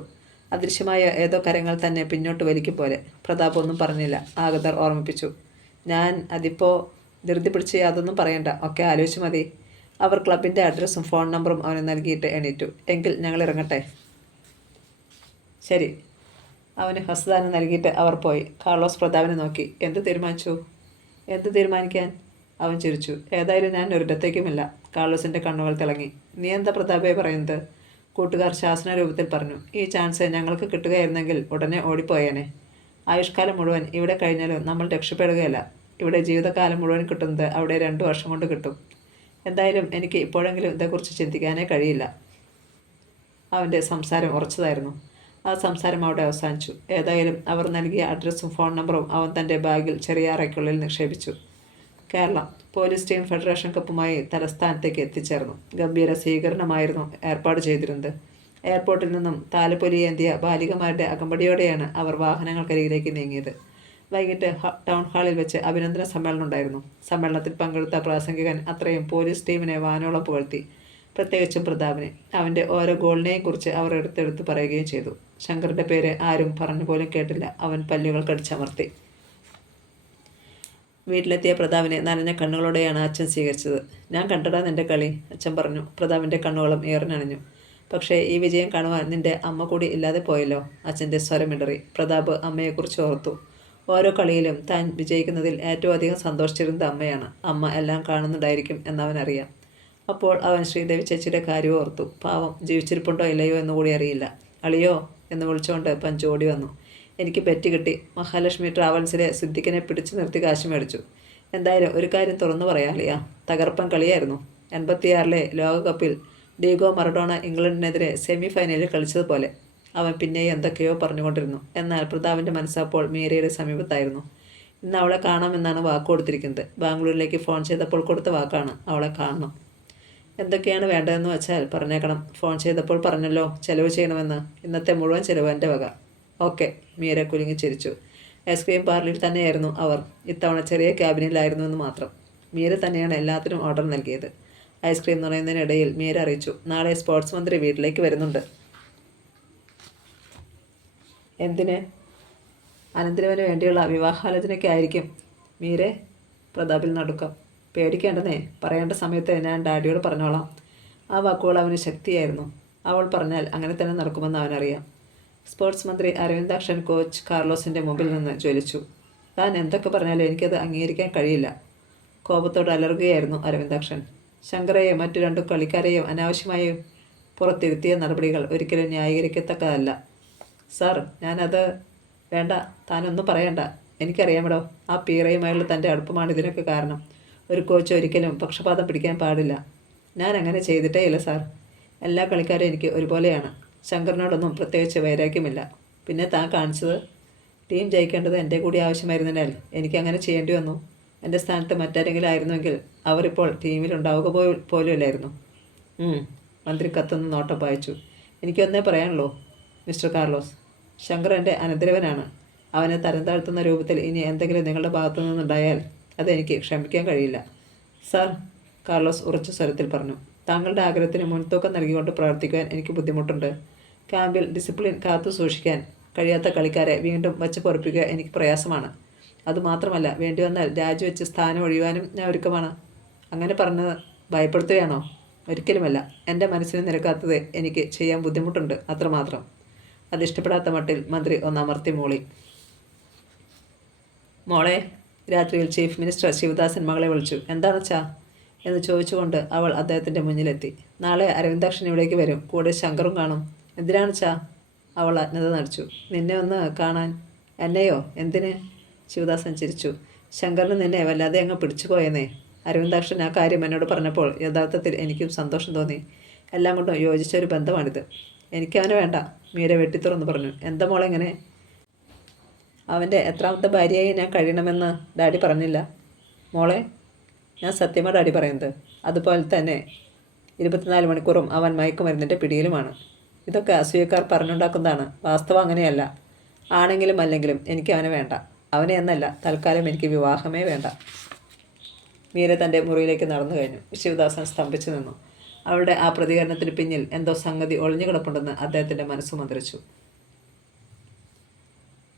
അദൃശ്യമായ ഏതോ കരങ്ങൾ തന്നെ പിന്നോട്ട് വലിക്കും പോലെ. പ്രതാപ് ഒന്നും പറഞ്ഞില്ല. ആഗതർ ഓർമ്മിപ്പിച്ചു. ഞാൻ അതിപ്പോൾ ധൃതി പിടിച്ച് യാതൊന്നും പറയണ്ട, ഒക്കെ ആലോചിച്ച് മതി. അവർ ക്ലബിൻ്റെ അഡ്രസ്സും ഫോൺ നമ്പറും അവന് നൽകിയിട്ട് എണീറ്റു. എങ്കിൽ ഞങ്ങൾ ഇറങ്ങട്ടെ. ശരി. അവന് ഹസ്തദാനം നൽകിയിട്ട് അവർ പോയി. കാർലോസ് പ്രതാപിനെ നോക്കി. എന്ത് തീരുമാനിച്ചു? എന്ത് തീരുമാനിക്കാൻ? അവൻ ചിരിച്ചു. ഏതായാലും ഞാൻ ഒരിടത്തേക്കുമില്ല. കാർലോസിൻ്റെ കണ്ണുകൾ തിളങ്ങി. നീ എന്താ പ്രതാപേ പറയുന്നത്? കൂട്ടുകാർ ശാസന രൂപത്തിൽ പറഞ്ഞു. ഈ ചാൻസ് ഞങ്ങൾക്ക് കിട്ടുകയായിരുന്നെങ്കിൽ ഉടനെ ഓടിപ്പോയേനെ. ആയുഷ്കാലം മുഴുവൻ ഇവിടെ കഴിഞ്ഞാലും നമ്മൾ രക്ഷപ്പെടുകയല്ല. ഇവിടെ ജീവിതകാലം മുഴുവൻ കിട്ടുന്നത് അവിടെ 2 വർഷം കൊണ്ട് കിട്ടും. എന്തായാലും എനിക്ക് ഇപ്പോഴെങ്കിലും ഇതേക്കുറിച്ച് ചിന്തിക്കാനേ കഴിയില്ല. അവൻ്റെ സംസാരം ഉറച്ചതായിരുന്നു. ആ സംസാരം അവിടെ അവസാനിച്ചു. ഏതായാലും അവർ നൽകിയ അഡ്രസ്സും ഫോൺ നമ്പറും അവൻ തൻ്റെ ബാഗിൽ ചെറിയ അറയ്ക്കുള്ളിൽ നിക്ഷേപിച്ചു. കേരളം പോലീസ് ടീം ഫെഡറേഷൻ കപ്പുമായി തലസ്ഥാനത്തേക്ക് എത്തിച്ചേർന്നു. ഗംഭീര സ്വീകരണമായിരുന്നു ഏർപ്പാട് ചെയ്തിരുന്നത്. എയർപോർട്ടിൽ നിന്നും താലപ്പൊലിയേന്തിയ ബാലികമാരുടെ അകമ്പടിയോടെയാണ് അവർ വാഹനങ്ങൾക്കരികിലേക്ക് നീങ്ങിയത്. വൈകിട്ട് ടൗൺ ഹാളിൽ വെച്ച് അഭിനന്ദന സമ്മേളനം ഉണ്ടായിരുന്നു. സമ്മേളനത്തിൽ പങ്കെടുത്ത പ്രാസംഗികൻ അത്രയും പോലീസ് ടീമിനെ വാനോളം പുകഴ്ത്തി. പ്രത്യേകിച്ചും പ്രതാപിനെ. അവൻ്റെ ഓരോ ഗോളിനെയും കുറിച്ച് അവർ എടുത്തെടുത്ത് പറയുകയും ചെയ്തു. ശങ്കറിൻ്റെ പേര് ആരും പറഞ്ഞു പോലും കേട്ടില്ല. അവൻ പല്ലുകൾ കടിച്ചമർത്തി. വീട്ടിലെത്തിയ പ്രതാപിനെ നനഞ്ഞ കണ്ണുകളോടെയാണ് അച്ഛൻ സ്വീകരിച്ചത്. ഞാൻ കണ്ടടാ നിൻ്റെ കളി, അച്ഛൻ പറഞ്ഞു. പ്രതാപിൻ്റെ കണ്ണുകളും ഏറിനണിഞ്ഞു. പക്ഷേ ഈ വിജയം കാണുവാൻ നിൻ്റെ അമ്മ കൂടി ഇല്ലാതെ പോയല്ലോ, അച്ഛൻ്റെ സ്വരമിടറി. പ്രതാപ് അമ്മയെക്കുറിച്ച് ഓർത്തു. ഓരോ കളിയിലും താൻ വിജയിക്കുന്നതിൽ ഏറ്റവും അധികം സന്തോഷിച്ചിരുന്നത് അമ്മയാണ്. അമ്മ എല്ലാം കാണുന്നുണ്ടായിരിക്കും എന്നവനറിയാം. അപ്പോൾ അവൻ ശ്രീദേവി ചേച്ചിയുടെ കാര്യം ഓർത്തു. പാവം, ജീവിച്ചിരിപ്പുണ്ടോ ഇല്ലയോ എന്നുകൂടി അറിയില്ല. അളിയോ എന്ന് വിളിച്ചുകൊണ്ട് പഞ്ച് ഓടി വന്നു. എനിക്ക് ബെറ്റ് കിട്ടി. മഹാലക്ഷ്മി ട്രാവൽസിലെ സിദ്ദിഖിനെ പിടിച്ചു നിർത്തി കാശ് മേടിച്ചു. എന്തായാലും ഒരു കാര്യം തുറന്നു പറയാം അളിയ, തകർപ്പൻ കളിയായിരുന്നു. 86-ലെ ലോകകപ്പിൽ ഡീഗോ മറഡോണ ഇംഗ്ലണ്ടിനെതിരെ സെമി ഫൈനലിൽ കളിച്ചതുപോലെ. അവൻ പിന്നെയും എന്തൊക്കെയോ പറഞ്ഞുകൊണ്ടിരുന്നു. എന്നാൽ പ്രതാപിൻ്റെ മനസ്സപ്പോൾ മീരയുടെ സമീപത്തായിരുന്നു. ഇന്ന് അവളെ കാണാമെന്നാണ് വാക്ക് കൊടുത്തിരിക്കുന്നത്. ബാംഗ്ലൂരിലേക്ക് ഫോൺ ചെയ്തപ്പോൾ കൊടുത്ത വാക്കാണ്, അവളെ കാണണം. എന്തൊക്കെയാണ് വേണ്ടതെന്ന് വെച്ചാൽ പറഞ്ഞേക്കണം. ഫോൺ ചെയ്തപ്പോൾ പറഞ്ഞല്ലോ ചിലവ് ചെയ്യണമെന്ന്. ഇന്നത്തെ മുഴുവൻ ചിലവ് എൻ്റെ വക. ഓക്കെ. മീര കുലുങ്ങി ചിരിച്ചു. ഐസ്ക്രീം പാർലറിൽ തന്നെയായിരുന്നു അവർ. ഇത്തവണ ചെറിയ ക്യാബിനിലായിരുന്നു എന്ന് മാത്രം. മീര തന്നെയാണ് എല്ലാത്തിനും ഓർഡർ നൽകിയത്. ഐസ്ക്രീം നിറയുന്നതിനിടയിൽ മീര അറിയിച്ചു, നാളെ സ്പോർട്സ് മന്ത്രി വീട്ടിലേക്ക് വരുന്നുണ്ട്. എന്തിന്? അനന്തരവന് വേണ്ടിയുള്ള വിവാഹാലോചനയ്ക്കായിരിക്കും. മീരെ, പ്രതാപിൽ നടുക്കം. പേടിക്കേണ്ടതേ, പറയേണ്ട സമയത്ത് ഞാൻ ഡാഡിയോട് പറഞ്ഞോളാം. ആ വാക്കുകൾ അവന് ശക്തിയായിരുന്നു. അവൾ പറഞ്ഞാൽ അങ്ങനെ തന്നെ നടക്കുമെന്ന് അവനറിയാം. സ്പോർട്സ് മന്ത്രി അരവിന്ദാക്ഷൻ കോച്ച് കാർലോസിൻ്റെ മുമ്പിൽ നിന്ന് ജ്വലിച്ചു. താൻ എന്തൊക്കെ പറഞ്ഞാലും എനിക്കത് അംഗീകരിക്കാൻ കഴിയില്ല. കോപത്തോട് അലറുകയായിരുന്നു അരവിന്ദാക്ഷൻ. ശങ്കറേയും മറ്റു 2 കളിക്കാരെയും അനാവശ്യമായി പുറത്തിരുത്തിയ നടപടികൾ ഒരിക്കലും ന്യായീകരിക്കത്തക്കതല്ല. സാർ, ഞാനത് വേണ്ട, താനൊന്നും പറയണ്ട. എനിക്കറിയാമടോ, ആ പീറയുമായുള്ള തൻ്റെ അടുപ്പമാണ് ഇതിനൊക്കെ കാരണം. ഒരു കോച്ച് ഒരിക്കലും പക്ഷപാതം പിടിക്കാൻ പാടില്ല. ഞാൻ അങ്ങനെ ചെയ്തിട്ടേ ഇല്ല സാർ. എല്ലാ കളിക്കാരും എനിക്ക് ഒരുപോലെയാണ്. ശങ്കറിനോടൊന്നും പ്രത്യേകിച്ച് വൈരാഗ്യമില്ല. പിന്നെ താൻ കാണിച്ചത്, ടീം ജയിക്കേണ്ടത് എൻ്റെ കൂടി ആവശ്യമായിരുന്നതിനാൽ എനിക്കങ്ങനെ ചെയ്യേണ്ടി വന്നു. എൻ്റെ സ്ഥാനത്ത് മറ്റാരെങ്കിലും ആയിരുന്നുവെങ്കിൽ അവരിപ്പോൾ ടീമിലുണ്ടാവുക പോലുമില്ലായിരുന്നു. മന്ത്രി കത്തുനിന്ന് നോട്ടം വായിച്ചു. എനിക്കൊന്നേ പറയാനുള്ളൂ മിസ്റ്റർ കാർലോസ്. ശങ്കർ എൻ്റെ അനന്തരവനാണ്. അവനെ തരം താഴ്ത്തുന്ന രൂപത്തിൽ ഇനി എന്തെങ്കിലും നിങ്ങളുടെ ഭാഗത്തു നിന്നുണ്ടായാൽ അതെനിക്ക് ക്ഷമിക്കാൻ കഴിയില്ല. സാർ, കാർലോസ് ഉറച്ച സ്വരത്തിൽ പറഞ്ഞു. താങ്കളുടെ ആഗ്രഹത്തിന് മുൻതൂക്കം നൽകിക്കൊണ്ട് പ്രവർത്തിക്കുവാൻ എനിക്ക് ബുദ്ധിമുട്ടുണ്ട്. ക്യാമ്പിൽ ഡിസിപ്ലിൻ കാത്തു സൂക്ഷിക്കാൻ കഴിയാത്ത കളിക്കാരെ വീണ്ടും വച്ച് പൊറപ്പിക്കുക എനിക്ക് പ്രയാസമാണ്. അതുമാത്രമല്ല, വേണ്ടി വന്നാൽ രാജിവെച്ച് സ്ഥാനം ഒഴിയുവാനും ഞാൻ ഒരുക്കമാണ്. അങ്ങനെ പറഞ്ഞ് ഭയപ്പെടുത്തുകയാണോ? ഒരിക്കലുമല്ല. എൻ്റെ മനസ്സിന് നിരക്കാത്തത് എനിക്ക് ചെയ്യാൻ ബുദ്ധിമുട്ടുണ്ട്, അത്രമാത്രം. അതിഷ്ടപ്പെടാത്ത മട്ടിൽ മന്ത്രി ഒന്നമർത്തി മൂളി. മോളെ, രാത്രിയിൽ ചീഫ് മിനിസ്റ്റർ ശിവദാസൻ മകളെ വിളിച്ചു. എന്താണെച്ചാ എന്ന് ചോദിച്ചുകൊണ്ട് അവൾ അദ്ദേഹത്തിൻ്റെ മുന്നിലെത്തി. നാളെ അരവിന്ദാക്ഷൻ ഇവിടേക്ക് വരും, കൂടെ ശങ്കറും കാണും. എന്തിനാണെച്ചാ? അവൾ അജ്ഞത നടിച്ചു. നിന്നെ ഒന്ന് കാണാൻ. എന്നെയോ? എന്തിന്? ശിവദാസൻ ചിരിച്ചു. ശങ്കറിന് നിന്നെ വല്ലാതെ അങ്ങ് പിടിച്ചു പോയെന്നേ. അരവിന്ദാക്ഷൻ ആ കാര്യം എന്നോട് പറഞ്ഞപ്പോൾ യഥാർത്ഥത്തിൽ എനിക്കും സന്തോഷം തോന്നി. എല്ലാം കൊണ്ടും യോജിച്ചൊരു ബന്ധമാണിത്. എനിക്കവനെ വേണ്ട, മീര വെട്ടിത്തുറന്ന് പറഞ്ഞു. എന്താ മോളെ ഇങ്ങനെ? അവൻ്റെ എത്രാമത്തെ ഭാര്യയായി ഞാൻ കഴിയണമെന്ന് ഡാഡി പറഞ്ഞില്ല. മോളെ, ഞാൻ സത്യമാണ് ഡാഡി പറയുന്നത്. അതുപോലെ തന്നെ 24 മണിക്കൂറും അവൻ മയക്കുമരുന്നിൻ്റെ പിടിയിലുമാണ്. ഇതൊക്കെ അസൂയക്കാർ പറഞ്ഞുണ്ടാക്കുന്നതാണ്. വാസ്തവം അങ്ങനെയല്ല. ആണെങ്കിലും അല്ലെങ്കിലും എനിക്ക് അവനെ വേണ്ട. അവനെ എന്നല്ല, തൽക്കാലം എനിക്ക് വിവാഹമേ വേണ്ട. മീര തൻ്റെ മുറിയിലേക്ക് നടന്നു കഴിഞ്ഞു. ശിവദാസൻ സ്തംഭിച്ചു നിന്നു. അവളുടെ ആ പ്രതികരണത്തിന് പിന്നിൽ എന്തോ സംഗതി ഒളിഞ്ഞു കിടപ്പുണ്ടെന്ന് അദ്ദേഹത്തിൻ്റെ മനസ്സ് മന്ത്രിച്ചു.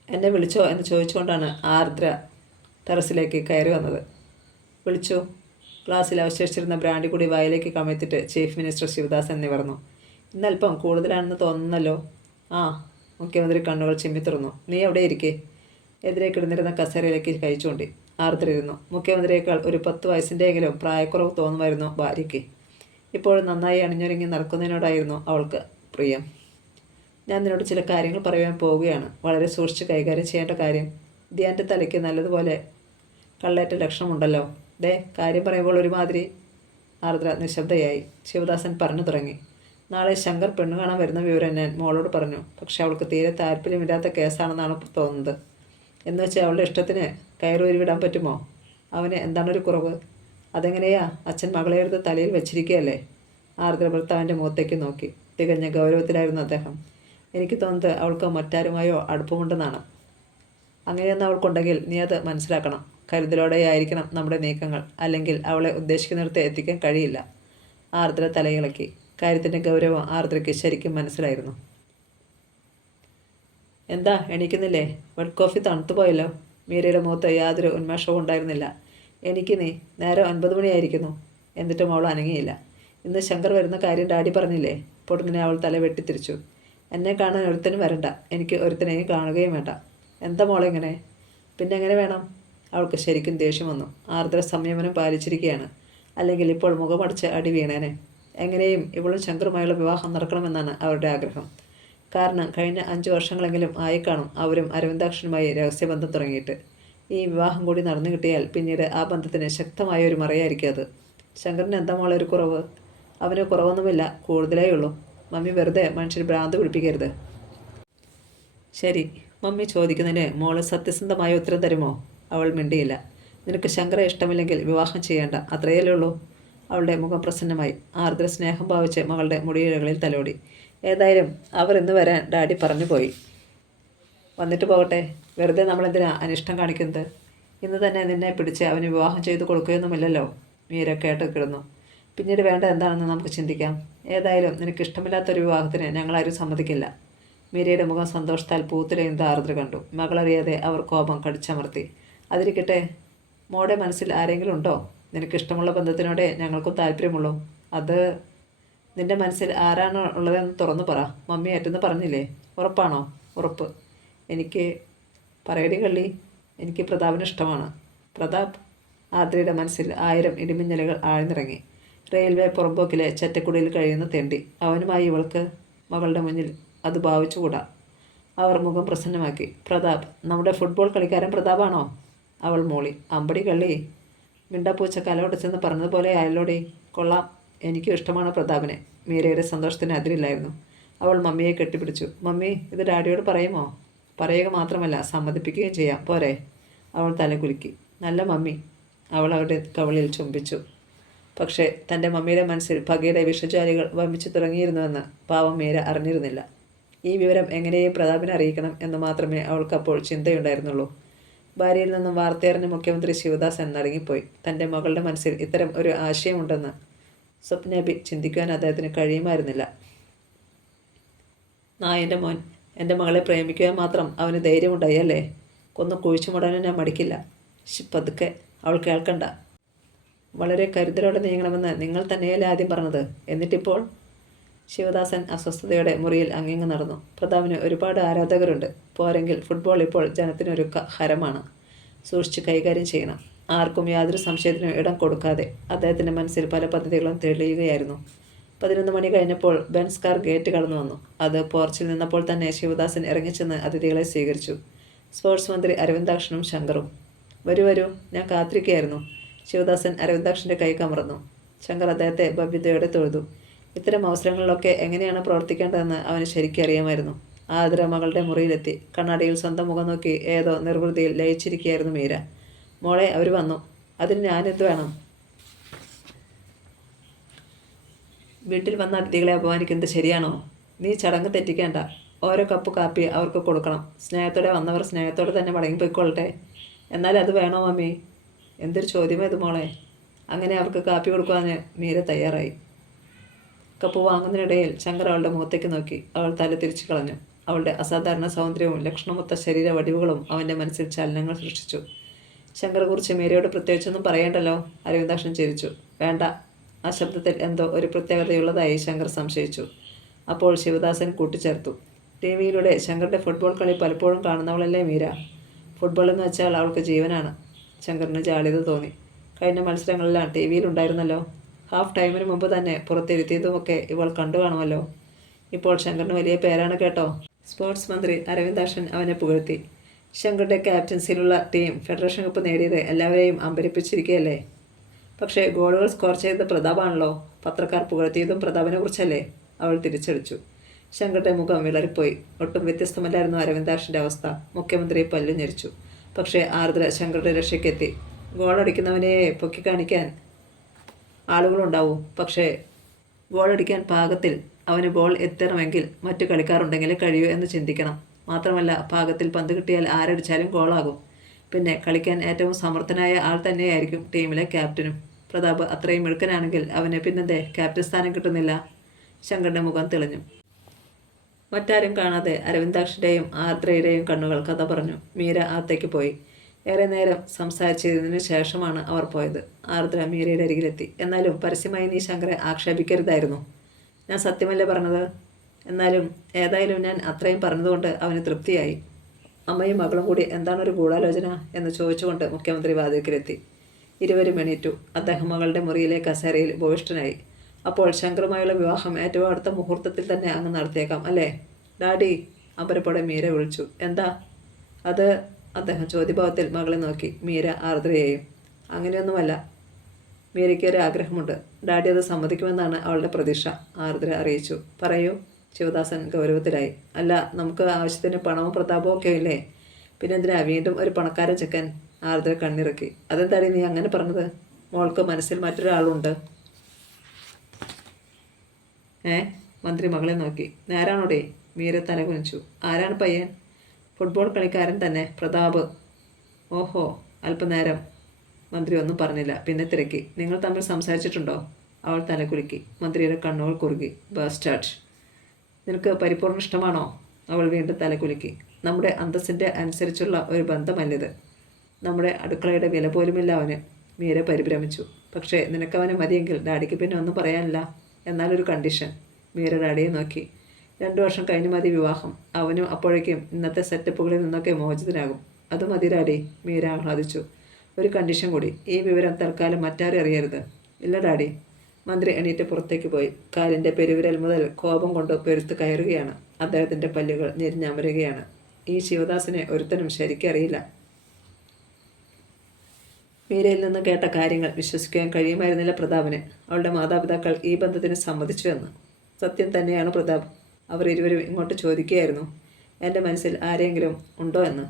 എന്നെ വിളിച്ചോ എന്ന് ചോദിച്ചുകൊണ്ടാണ് ആർദ്ര ടെറസിലേക്ക് കയറി വന്നത്. വിളിച്ചു. ക്ലാസ്സിൽ അവശേഷിച്ചിരുന്ന ബ്രാൻഡി കൂടി വായിലേക്ക് കമഴ്ത്തിട്ട് ചീഫ് മിനിസ്റ്റർ ശിവദാസൻ നിവർന്നു. ഇന്നല്പം കൂടുതലാണെന്ന് തോന്നുന്നല്ലോ. ആ, മുഖ്യമന്ത്രി കണ്ണുകൾ ചിമ്മിത്തുറന്നു. നീ എവിടെ ഇരിക്കേ? എതിരെ കിടന്നിരുന്ന കസേരയിലേക്ക് കഴിച്ചുകൊണ്ടി ആർദ്ര ഇരുന്നു. മുഖ്യമന്ത്രിയേക്കാൾ ഒരു 10 വയസ്സിൻ്റെയെങ്കിലും പ്രായക്കുറവ് തോന്നുമായിരുന്നു ഭാര്യയ്ക്ക്. ഇപ്പോഴും നന്നായി അണിഞ്ഞൊരുങ്ങി നടക്കുന്നതിനോടായിരുന്നു അവൾക്ക് പ്രിയം. ഞാൻ നിന്നോട് ചില കാര്യങ്ങൾ പറയാൻ പോവുകയാണ്. വളരെ സൂക്ഷിച്ച് കൈകാര്യം ചെയ്യേണ്ട കാര്യം. ധ്യാൻ്റെ തലയ്ക്ക് നല്ലതുപോലെ കള്ളേറ്റ ലക്ഷണമുണ്ടല്ലോ. കാര്യം പറയുമ്പോൾ ഒരുമാതിരി. ആർദ്ര നിശബ്ദയായി. ശിവദാസൻ പറഞ്ഞു തുടങ്ങി. നാളെ ശങ്കർ പെണ്ണു കാണാൻ വരുന്ന വിവരം ഞാൻ മോളോട് പറഞ്ഞു. പക്ഷെ അവൾക്ക് തീരെ താല്പര്യമില്ലാത്ത കേസാണെന്നാണ് തോന്നുന്നത്. എന്ന് വെച്ചാൽ അവളുടെ ഇഷ്ടത്തിന് കയറൂരി വിടാൻ പറ്റുമോ? അവന് എന്താണൊരു കുറവ്? അതെങ്ങനെയാ? അച്ഛൻ മകളെ എടുത്ത് തലയിൽ വെച്ചിരിക്കുകയല്ലേ? ആർദ്ര ഭർത്താവിൻ്റെ മുഖത്തേക്ക് നോക്കി. തികഞ്ഞ ഗൗരവത്തിലായിരുന്നു അദ്ദേഹം. എനിക്ക് തോന്നുന്നത് അവൾക്ക് മറ്റാരുമായോ അടുപ്പമുണ്ടെന്നാണ്. അങ്ങനെയൊന്നും അവൾക്കുണ്ടെങ്കിൽ നീ അത് മനസ്സിലാക്കണം. കരുതലോടെയായിരിക്കണം നമ്മുടെ നീക്കങ്ങൾ. അല്ലെങ്കിൽ അവളെ ഉദ്ദേശിക്കുന്നിടത്ത് എത്തിക്കാൻ കഴിയില്ല. ആർദ്ര തലയിളക്കി. കാര്യത്തിൻ്റെ ഗൗരവം ആർദ്രയ്ക്ക് ശരിക്കും മനസ്സിലായിരുന്നു. എന്താ എണീക്കുന്നില്ലേ? വെഡ് കോഫി തണുത്തു പോയല്ലോ. മീരയുടെ മുഖത്ത് യാതൊരു ഉന്മേഷവും ഉണ്ടായിരുന്നില്ല. എനിക്ക് നീ നേരെ 9 മണിയായിരിക്കുന്നു. എന്നിട്ടും അവൾ അനങ്ങിയില്ല. ഇന്ന് ശങ്കർ വരുന്ന കാര്യം ഡാഡി പറഞ്ഞില്ലേ? പൊടുന്നിനെ അവൾ തല വെട്ടിത്തിരിച്ചു. എന്നെ കാണാൻ ഒരുത്തനും വരണ്ട. എനിക്ക് ഒരുത്തനെയും കാണുകയും വേണ്ട. എന്താ മോളെ ഇങ്ങനെ? പിന്നെ എങ്ങനെ വേണം? അവൾക്ക് ശരിക്കും ദേഷ്യം വന്നു. ആർദ്ര സംയമനം പാലിച്ചിരിക്കുകയാണ്. അല്ലെങ്കിൽ ഇപ്പോൾ മുഖമടിച്ച് അടി വീണേനെ. എങ്ങനെയും ഇവളും ശങ്കറുമായുള്ള വിവാഹം നടക്കണമെന്നാണ് അവരുടെ ആഗ്രഹം. കാരണം കഴിഞ്ഞ 5 വർഷങ്ങളെങ്കിലും ആയിക്കാണും അവരും അരവിന്ദാക്ഷനുമായി രഹസ്യബന്ധം തുടങ്ങിയിട്ട്. ഈ വിവാഹം കൂടി നടന്നു കിട്ടിയാൽ പിന്നീട് ആ ബന്ധത്തിന് ശക്തമായ ഒരു മറയായിരിക്കും അത്. ശങ്കറിന് എന്താ മോളെ ഒരു കുറവ്? അവന് കുറവൊന്നുമില്ല, കൂടുതലേ ഉള്ളൂ. മമ്മി വെറുതെ മനുഷ്യർ ഭ്രാന്ത് പിടിപ്പിക്കരുത്. ശരി, മമ്മി ചോദിക്കുന്നതിന് മോള് സത്യസന്ധമായ ഉത്തരം തരുമോ? അവൾ മിണ്ടിയില്ല. നിനക്ക് ശങ്കറെ ഇഷ്ടമില്ലെങ്കിൽ വിവാഹം ചെയ്യേണ്ട, അത്രയല്ലേ ഉള്ളൂ. അവളുടെ മുഖം പ്രസന്നമായി. ആർദ്ര സ്നേഹം ഭാവിച്ച് മകളുടെ മുടിയിഴകളിൽ തലോടി. ഏതായാലും അവർ ഇന്ന് വരാൻ ഡാഡി പറഞ്ഞു പോയി. വന്നിട്ട് പോകട്ടെ. വെറുതെ നമ്മളെന്തിനാ അനിഷ്ടം കാണിക്കുന്നത്? ഇന്ന് തന്നെ നിന്നെ പിടിച്ച് അവന് വിവാഹം ചെയ്തു കൊടുക്കുകയൊന്നുമില്ലല്ലോ. മീര കേട്ട് കിടന്നു. പിന്നീട് വേണ്ട എന്താണെന്ന് നമുക്ക് ചിന്തിക്കാം. ഏതായാലും നിനക്ക് ഇഷ്ടമില്ലാത്തൊരു വിവാഹത്തിന് ഞങ്ങളാരും സമ്മതിക്കില്ല. മീരയുടെ മുഖം സന്തോഷത്താൽ പൂത്തുലയുന്നത് ആർദ്ര കണ്ടു. മകളറിയാതെ അവർ കോപം കടിച്ചമർത്തി. അതിരിക്കട്ടെ, മോടെ മനസ്സിൽ ആരെങ്കിലും ഉണ്ടോ? നിനക്കിഷ്ടമുള്ള ബന്ധത്തിനോടെ ഞങ്ങൾക്കും താല്പര്യമുള്ളൂ. അത് നിന്റെ മനസ്സിൽ ആരാണ് ഉള്ളതെന്ന് തുറന്നു പറ. മമ്മി ഏറ്റെന്ന് പറഞ്ഞില്ലേ? ഉറപ്പാണോ? ഉറപ്പ്. എനിക്ക് പറയടി കള്ളി. എനിക്ക് പ്രതാപിന് ഇഷ്ടമാണ്. പ്രതാപ്? ആദ്രയുടെ മനസ്സിൽ 1000 ഇടിമിന്നലുകൾ ആഴ്ന്നിറങ്ങി. റെയിൽവേ പുറമ്പോക്കിലെ ചെറ്റക്കുടിയിൽ കഴിയുന്ന തെണ്ടി. അവനുമായി ഇവൾക്ക് മകളുടെ മുന്നിൽ അത് ഭാവിച്ചുകൂടാ. അവർ മുഖം പ്രസന്നമാക്കി. പ്രതാപ്? നമ്മുടെ ഫുട്ബോൾ കളിക്കാരൻ പ്രതാപാണോ? അവൾ മൂളി. അമ്പടി കള്ളി. മിണ്ടാപ്പൂച്ച കലോടച്ചെന്ന് പറഞ്ഞതുപോലെ ആയല്ലോടി. കൊള്ളാം, എനിക്കും ഇഷ്ടമാണ് പ്രതാപിനെ. മീരയുടെ സന്തോഷത്തിന് അതിരില്ലായിരുന്നു. അവൾ മമ്മിയെ കെട്ടിപ്പിടിച്ചു. മമ്മി, ഇത് ഡാഡിയോട് പറയുമോ? പറയുക മാത്രമല്ല, സമ്മതിപ്പിക്കുകയും ചെയ്യാം, പോരെ? അവൾ തലകുലുക്കി. നല്ല മമ്മി. അവൾ അവരുടെ കവളിൽ ചുംബിച്ചു. പക്ഷേ തൻ്റെ മമ്മിയുടെ മനസ്സിൽ പകയുടെ വിഷജ്വാലികൾ വമിച്ചു തുടങ്ങിയിരുന്നുവെന്ന് പാവം മീര അറിഞ്ഞിരുന്നില്ല. ഈ വിവരം എങ്ങനെയും പ്രതാപിനെ അറിയിക്കണം എന്ന് മാത്രമേ അവൾക്കപ്പോൾ ചിന്തയുണ്ടായിരുന്നുള്ളൂ. ഭാര്യയിൽ നിന്നും വാർത്തയറിഞ്ഞ മുഖ്യമന്ത്രി ശിവദാസൻ നടുങ്ങിപ്പോയി. തൻ്റെ മകളുടെ മനസ്സിൽ ഇത്തരം ഒരു ആശയമുണ്ടെന്ന് സ്വപ്നബി ചിന്തിക്കുവാൻ അദ്ദേഹത്തിന് കഴിയുമായിരുന്നില്ല. നായൻ്റെ മോൻ എൻ്റെ മകളെ പ്രേമിക്കുവാൻ മാത്രം അവന് ധൈര്യമുണ്ടായി അല്ലേ? കൊന്നു കുഴിച്ചു മുടാനും ഞാൻ മടിക്കില്ല. പതുക്കെ, അവൾ കേൾക്കണ്ട. വളരെ കരുതലോടെ നീങ്ങണമെന്ന് നിങ്ങൾ തന്നെയല്ലേ ആദ്യം പറഞ്ഞത്. എന്നിട്ടിപ്പോൾ? ശിവദാസൻ അസ്വസ്ഥതയോടെ മുറിയിൽ അങ്ങിങ്ങ് നടന്നു. പ്രതാപിന് ഒരുപാട് ആരാധകരുണ്ട്. പോരെങ്കിൽ ഫുട്ബോൾ ഇപ്പോൾ ജനത്തിനൊരു ഹരമാണ്. സൂക്ഷിച്ച് കൈകാര്യം ചെയ്യണം. ആർക്കും യാതൊരു സംശയത്തിനും ഇടം കൊടുക്കാതെ. അദ്ദേഹത്തിൻ്റെ മനസ്സിൽ പല പദ്ധതികളും തെളിയുകയായിരുന്നു. 11 മണി കഴിഞ്ഞപ്പോൾ ബെൻസ് കാർ ഗേറ്റ് കടന്നു വന്നു. അത് പോർച്ചിൽ നിന്നപ്പോൾ തന്നെ ശിവദാസൻ ഇറങ്ങിച്ചെന്ന് അതിഥികളെ സ്വീകരിച്ചു. സ്പോർട്സ് മന്ത്രി അരവിന്ദാക്ഷനും ശങ്കറും. വരൂ വരൂ, ഞാൻ കാത്തിരിക്കുകയായിരുന്നു. ശിവദാസൻ അരവിന്ദാക്ഷൻ്റെ കൈ കമർന്നു. ശങ്കർ അദ്ദേഹത്തെ ഭവ്യതയോടെ തൊഴുതു. ഇത്തരം അവസരങ്ങളിലൊക്കെ എങ്ങനെയാണ് പ്രവർത്തിക്കേണ്ടതെന്ന് അവന് ശരിക്കും അറിയാമായിരുന്നു. ആതിര മകളുടെ മുറിയിലെത്തി. കണ്ണാടിയിൽ സ്വന്തം മുഖം നോക്കി ഏതോ നിർവൃതിയിൽ ലയിച്ചിരിക്കുകയായിരുന്നു മീര. മോളെ, അവർ വന്നു. അതിന് ഞാനെന്ത് വേണം? വീട്ടിൽ വന്ന അതിഥികളെ അപമാനിക്കുന്നത് ശരിയാണോ? നീ ചടങ്ങ് തെറ്റിക്കേണ്ട. ഓരോ കപ്പ് കാപ്പി അവർക്ക് കൊടുക്കണം. സ്നേഹത്തോടെ വന്നവർ സ്നേഹത്തോടെ തന്നെ മടങ്ങിപ്പോയിക്കൊള്ളട്ടെ. എന്നാൽ അത് വേണോ മമ്മി? എന്തൊരു ചോദ്യമോ ഇത് മോളെ. അങ്ങനെ അവർക്ക് കാപ്പി കൊടുക്കുവാൻ മീര തയ്യാറായി. കപ്പ് വാങ്ങുന്നതിനിടയിൽ ശങ്കർ അവളുടെ മുഖത്തേക്ക് നോക്കി. അവൾ തല തിരിച്ചു കളഞ്ഞു. അവളുടെ അസാധാരണ സൗന്ദര്യവും ലക്ഷണമൊത്ത ശരീര വടിവുകളും അവൻ്റെ മനസ്സിൽ ചലനങ്ങൾ സൃഷ്ടിച്ചു. ശങ്കറെക്കുറിച്ച് മീരയോട് പ്രത്യേകിച്ചൊന്നും പറയേണ്ടല്ലോ, അരവിന്ദാക്ഷൻ ചിരിച്ചു. വേണ്ട. ആ ശബ്ദത്തിൽ എന്തോ ഒരു പ്രത്യേകതയുള്ളതായി ശങ്കർ സംശയിച്ചു. അപ്പോൾ ശിവദാസൻ കൂട്ടിച്ചേർത്തു. ടി വിയിലൂടെ ശങ്കറിൻ്റെ ഫുട്ബോൾ കളി പലപ്പോഴും കാണുന്നവളല്ലേ മീര? ഫുട്ബോൾ എന്ന് വെച്ചാൽ അവൾക്ക് ജീവനാണ്. ശങ്കറിന് ജാള്യത തോന്നി. കഴിഞ്ഞ മത്സരങ്ങളെല്ലാം ടി വിയിലുണ്ടായിരുന്നല്ലോ. ഹാഫ് ടൈമിന് മുമ്പ് തന്നെ പുറത്തിരുത്തിയതുമൊക്കെ ഇവൾ കണ്ടു കാണുമല്ലോ. ഇപ്പോൾ ശങ്കറിന് വലിയ പേരാണ് കേട്ടോ. സ്പോർട്സ് മന്ത്രി അരവിന്ദാക്ഷൻ അവനെ പുകഴ്ത്തി. ശങ്കറുടെ ക്യാപ്റ്റൻസിയിലുള്ള ടീം ഫെഡറേഷൻ കപ്പ് നേടിയത് എല്ലാവരെയും അമ്പരിപ്പിച്ചിരിക്കുകയല്ലേ. പക്ഷേ ഗോളുകൾ സ്കോർ ചെയ്തത് പ്രതാപാണല്ലോ. പത്രക്കാർ പുകഴ്ത്തിയതും പ്രതാപിനെ കുറിച്ചല്ലേ? അവൾ തിരിച്ചടിച്ചു. ശങ്കറുടെ മുഖം വിളറിപ്പോയി. ഒട്ടും വ്യത്യസ്തമല്ലായിരുന്നു അരവിന്ദാക്ഷൻ്റെ അവസ്ഥ. മുഖ്യമന്ത്രി പല്ലു ഞെരിച്ചു. പക്ഷേ ആർദ്ര ശങ്കറുടെ രക്ഷയ്ക്കെത്തി. ഗോളടിക്കുന്നവനെ പൊക്കി കാണിക്കാൻ ആളുകളുണ്ടാവും. പക്ഷേ ഗോളടിക്കാൻ പാകത്തിൽ അവന് ബോൾ എത്തണമെങ്കിൽ മറ്റു കളിക്കാരുണ്ടെങ്കിലേ കഴിയൂ എന്ന് ചിന്തിക്കണം. മാത്രമല്ല, പാകത്തിൽ പന്ത് കിട്ടിയാൽ ആരടിച്ചാലും ഗോളാകും. പിന്നെ കളിക്കാൻ ഏറ്റവും സമർത്ഥനായ ആൾ തന്നെയായിരിക്കും ടീമിലെ ക്യാപ്റ്റനും. പ്രതാപ് അത്രയും മിടുക്കനാണെങ്കിൽ അവന് പിന്നെന്തേ ക്യാപ്റ്റൻ സ്ഥാനം കിട്ടുന്നില്ല? ശങ്കറിൻ്റെ മുഖം തെളിഞ്ഞു. മറ്റാരും കാണാതെ അരവിന്ദാക്ഷൻ്റെയും ആർദ്രയുടെയും കണ്ണുകൾ കഥ പറഞ്ഞു. മീര അകത്തേക്ക് പോയി. ഏറെ നേരം സംസാരിച്ചതിന് ശേഷമാണ് അവർ പോയത്. ആർദ്ര മീരയുടെ അരികിലെത്തി. എന്നാലും പരസ്യമായി നീ ശങ്കറെ ആക്ഷേപിക്കരുതായിരുന്നു. ഞാൻ സത്യമല്ലേ പറഞ്ഞത്? എന്നാലും ഏതായാലും ഞാൻ അത്രയും പറഞ്ഞതുകൊണ്ട് അവന് തൃപ്തിയായി. അമ്മയും മകളും കൂടി എന്താണൊരു ഗൂഢാലോചന എന്ന് ചോദിച്ചുകൊണ്ട് മുഖ്യമന്ത്രി വാതിൽക്കലെത്തി. ഇരുവരും എണീറ്റു. അദ്ദേഹം മകളുടെ മുറിയിലെ കസേരയിൽ ഉപവിഷ്ടനായി. അപ്പോൾ ശങ്കറുമായുള്ള വിവാഹം ഏറ്റവും അടുത്ത മുഹൂർത്തത്തിൽ തന്നെ അങ്ങ് നടത്തിയേക്കാം അല്ലേ? ഡാഡി, അമ്പരപ്പോടെ മീര വിളിച്ചു. എന്താ അത്? അദ്ദേഹം ചോദ്യഭാവത്തിൽ മകളെ നോക്കി. മീര ആർദ്രയെയും. അങ്ങനെയൊന്നുമല്ല. മീരയ്ക്ക് ഒരു ആഗ്രഹമുണ്ട്. ഡാഡി അത് സമ്മതിക്കുമെന്നാണ് അവളുടെ പ്രതീക്ഷ, ആർദ്ര അറിയിച്ചു. പറയൂ. ശിവദാസൻ ഗൗരവത്തിലായി. അല്ല, നമുക്ക് ആവശ്യത്തിന് പണവും പ്രതാപവും ഒക്കെ ഇല്ലേ? പിന്നെന്തിനാ വീണ്ടും ഒരു പണക്കാരൻ ചെക്കൻ? ആർദ്ര കണ്ണിറക്കി. അതെന്താടി നീ അങ്ങനെ പറഞ്ഞത്? മോൾക്ക് മനസ്സിൽ മറ്റൊരാളുണ്ട്. മന്ത്രി മകളെ നോക്കി. നേരാണോടേ? മീര തലകുനിച്ചു. ആരാണ് പയ്യൻ? ഫുട്ബോൾ കളിക്കാരൻ തന്നെ, പ്രതാപ്. ഓഹോ. അല്പനേരം മന്ത്രി ഒന്നും പറഞ്ഞില്ല. പിന്നെ തിരക്കി. നിങ്ങൾ തമ്മിൽ സംസാരിച്ചിട്ടുണ്ടോ? അവൾ തലകുലുക്കി. മന്ത്രിയുടെ കണ്ണുകൾ കുറുകി. ബസ്റ്റാർട്ട്. നിനക്ക് പരിപൂർണ്ണ ഇഷ്ടമാണോ? അവൾ വീണ്ടും തലകുലുക്കി. നമ്മുടെ അന്തസ്സിൻ്റെ അനുസരിച്ചുള്ള ഒരു ബന്ധമല്ലിത്. നമ്മുടെ അടുക്കളയുടെ വില പോലുമില്ല അവന്. മീര പരിഭ്രമിച്ചു. പക്ഷേ നിനക്കവനെ മതിയെങ്കിൽ ഡാഡിക്ക് പിന്നെ ഒന്നും പറയാനില്ല. എന്നാലൊരു കണ്ടീഷൻ. മീര ഡാഡിയെ നോക്കി. 2 വർഷം കഴിഞ്ഞ് മതി വിവാഹം. അവനും അപ്പോഴേക്കും ഇന്നത്തെ സെറ്റപ്പുകളിൽ നിന്നൊക്കെ മോചിതനാകും. അത് മതി ഡാഡി. മീര ആഹ്ലാദിച്ചു. ഒരു കണ്ടീഷൻ കൂടി. ഈ വിവരം തൽക്കാലം മറ്റാരും അറിയരുത്. ഇല്ല ഡാഡി. മന്ത്രി എണീറ്റ് പുറത്തേക്ക് പോയി. കാലിൻ്റെ പെരുവിരൽ മുതൽ കോപം കൊണ്ട് പെരുത്ത് കയറുകയാണ്. അദ്ദേഹത്തിൻ്റെ പല്ലുകൾ ഞെരിഞ്ഞമരുകയാണ്. ഈ ശിവദാസിനെ ഒരുത്തനും ശരിക്കറിയില്ല. മീരയിൽ നിന്ന് കേട്ട കാര്യങ്ങൾ വിശ്വസിക്കാൻ കഴിയുമായിരുന്നില്ല പ്രതാപിന്. അവളുടെ മാതാപിതാക്കൾ ഈ ബന്ധത്തിന് സമ്മതിച്ചു എന്ന്. സത്യം തന്നെയാണ് പ്രതാപ്. അവർ ഇരുവരും ഇങ്ങോട്ട് ചോദിക്കുകയായിരുന്നു. എൻ്റെ മനസ്സിൽ ആരെങ്കിലും ഉണ്ടോ എന്ന്.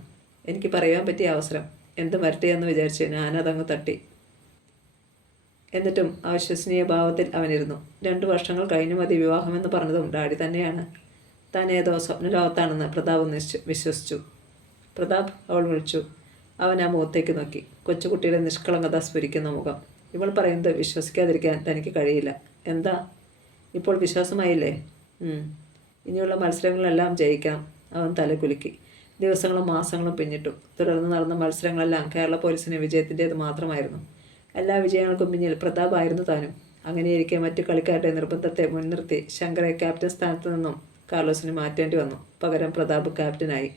എനിക്ക് പറയാൻ പറ്റിയ അവസരം എന്ത് വരട്ടെയെന്ന് വിചാരിച്ച് ഞാനതങ്ങ് തട്ടി. എന്നിട്ടും അവിശ്വസനീയ ഭാവത്തിൽ അവനിരുന്നു. 2 വർഷങ്ങൾ കഴിഞ്ഞു മതി വിവാഹമെന്ന് പറഞ്ഞതും ഡാഡി തന്നെയാണ്. താൻ ഏതോ സ്വപ്നലോകത്താണെന്ന് പ്രതാപ് വിശ്വസിച്ചു. പ്രതാപ്, അവൾ വിളിച്ചു. അവൻ ആ മുഖത്തേക്ക് നോക്കി. കൊച്ചുകുട്ടിയുടെ നിഷ്കളങ്കത സ്ഫുരിക്കുന്ന മുഖം. ഇവൾ പറയുന്നത് വിശ്വസിക്കാതിരിക്കാൻ തനിക്ക് കഴിയില്ല. എന്താ? ഇപ്പോൾ വിശ്വാസമായില്ലേ? ഇനിയുള്ള മത്സരങ്ങളിലെല്ലാം ജയിക്കണം. അവൻ തലകുലുക്കി. ദിവസങ്ങളും മാസങ്ങളും പിന്നിട്ടു. തുടർന്ന് നടന്ന മത്സരങ്ങളെല്ലാം കേരള പോലീസിന് വിജയത്തിൻ്റേത് മാത്രമായിരുന്നു. എല്ലാ വിജയങ്ങൾക്കും പിന്നിൽ പ്രതാപായിരുന്നു താനും. അങ്ങനെയിരിക്കെ മറ്റു കളിക്കാരുടെ നിർബന്ധത്തെ മുൻനിർത്തി ശങ്കറെ ക്യാപ്റ്റൻ സ്ഥാനത്ത് നിന്നും കാർലോസിന് മാറ്റേണ്ടി വന്നു. പകരം പ്രതാപ് ക്യാപ്റ്റനായി.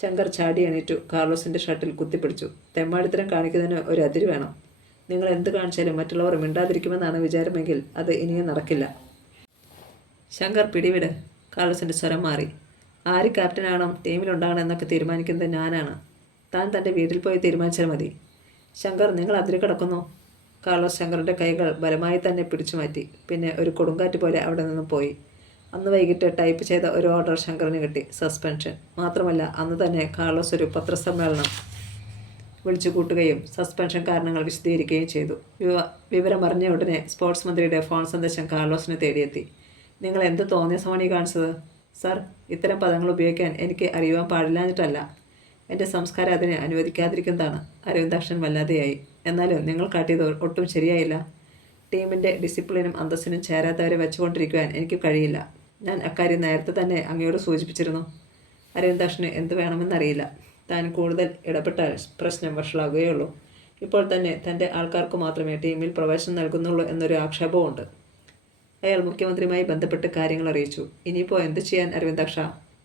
ശങ്കർ ചാടി എണീറ്റു. കാർലോസിൻ്റെ ഷർട്ടിൽ കുത്തിപ്പിടിച്ചു. തെമ്മാടിത്തരം കാണിക്കുന്നതിന് ഒരു അതിര് വേണം. നിങ്ങൾ എന്ത് കാണിച്ചാലും മറ്റുള്ളവർ മിണ്ടാതിരിക്കുമെന്നാണ് വിചാരമെങ്കിൽ അത് ഇനിയും നടക്കില്ല. ശങ്കർ പിടിവിട്. കാർലോസിൻ്റെ സ്വരം മാറി. ആര് ക്യാപ്റ്റനാകണം, ടീമിലുണ്ടാകണം എന്നൊക്കെ തീരുമാനിക്കുന്നത് ഞാനാണ്. താൻ തൻ്റെ വീട്ടിൽ പോയി തീരുമാനിച്ചാൽ മതി. ശങ്കർ, നിങ്ങൾ അതിര് കിടക്കുന്നു. കാർലോസ് ശങ്കറിൻ്റെ കൈകൾ ബലമായി തന്നെ പിടിച്ചു മാറ്റി. പിന്നെ ഒരു കൊടുങ്കാറ്റ് പോലെ അവിടെ നിന്നും പോയി. അന്ന് വൈകിട്ട് ടൈപ്പ് ചെയ്ത ഒരു ഓർഡർ ശങ്കറിന് കിട്ടി. സസ്പെൻഷൻ. മാത്രമല്ല അന്ന് തന്നെ കാർലോസ് ഒരു പത്രസമ്മേളനം വിളിച്ചു കൂട്ടുകയും സസ്പെൻഷൻ കാരണങ്ങൾ വിശദീകരിക്കുകയും ചെയ്തു. വിവരമറിഞ്ഞ ഉടനെ സ്പോർട്സ് മന്ത്രിയുടെ ഫോൺ സന്ദേശം കാർലോസിനെ തേടിയെത്തി. നിങ്ങൾ എന്ത് തോന്നിയ സമണി കാണിച്ചത്? സർ, ഇത്തരം പദങ്ങൾ ഉപയോഗിക്കാൻ എനിക്ക് അറിയുവാൻ പാടില്ലാഞ്ഞിട്ടല്ല. എൻ്റെ സംസ്കാരം അതിനെ അനുവദിക്കാതിരിക്കുന്നതാണ്. അരവിന്ദാക്ഷൻ വല്ലാതെയായി. എന്നാലും നിങ്ങൾ കാട്ടിയത് ഒട്ടും ശരിയായില്ല. ടീമിൻ്റെ ഡിസിപ്ലിനും അന്തസ്സിനും ചേരാത്തവരെ വെച്ചുകൊണ്ടിരിക്കുവാൻ എനിക്ക് കഴിയില്ല. ഞാൻ അക്കാര്യം നേരത്തെ തന്നെ അങ്ങയോട് സൂചിപ്പിച്ചിരുന്നു. അരവിന്ദാക്ഷന് എന്ത് വേണമെന്നറിയില്ല. താൻ കൂടുതൽ ഇടപെട്ടാൽ പ്രശ്നം വഷളാകുകയുള്ളൂ. ഇപ്പോൾ തന്നെ തൻ്റെ ആൾക്കാർക്ക് മാത്രമേ ടീമിൽ പ്രവേശനം നൽകുന്നുള്ളൂ എന്നൊരു ആക്ഷേപവുമുണ്ട്. അയാൾ മുഖ്യമന്ത്രിയുമായി ബന്ധപ്പെട്ട് കാര്യങ്ങൾ അറിയിച്ചു. ഇനിയിപ്പോൾ എന്ത് ചെയ്യാൻ അരവിന്ദാക്ഷ?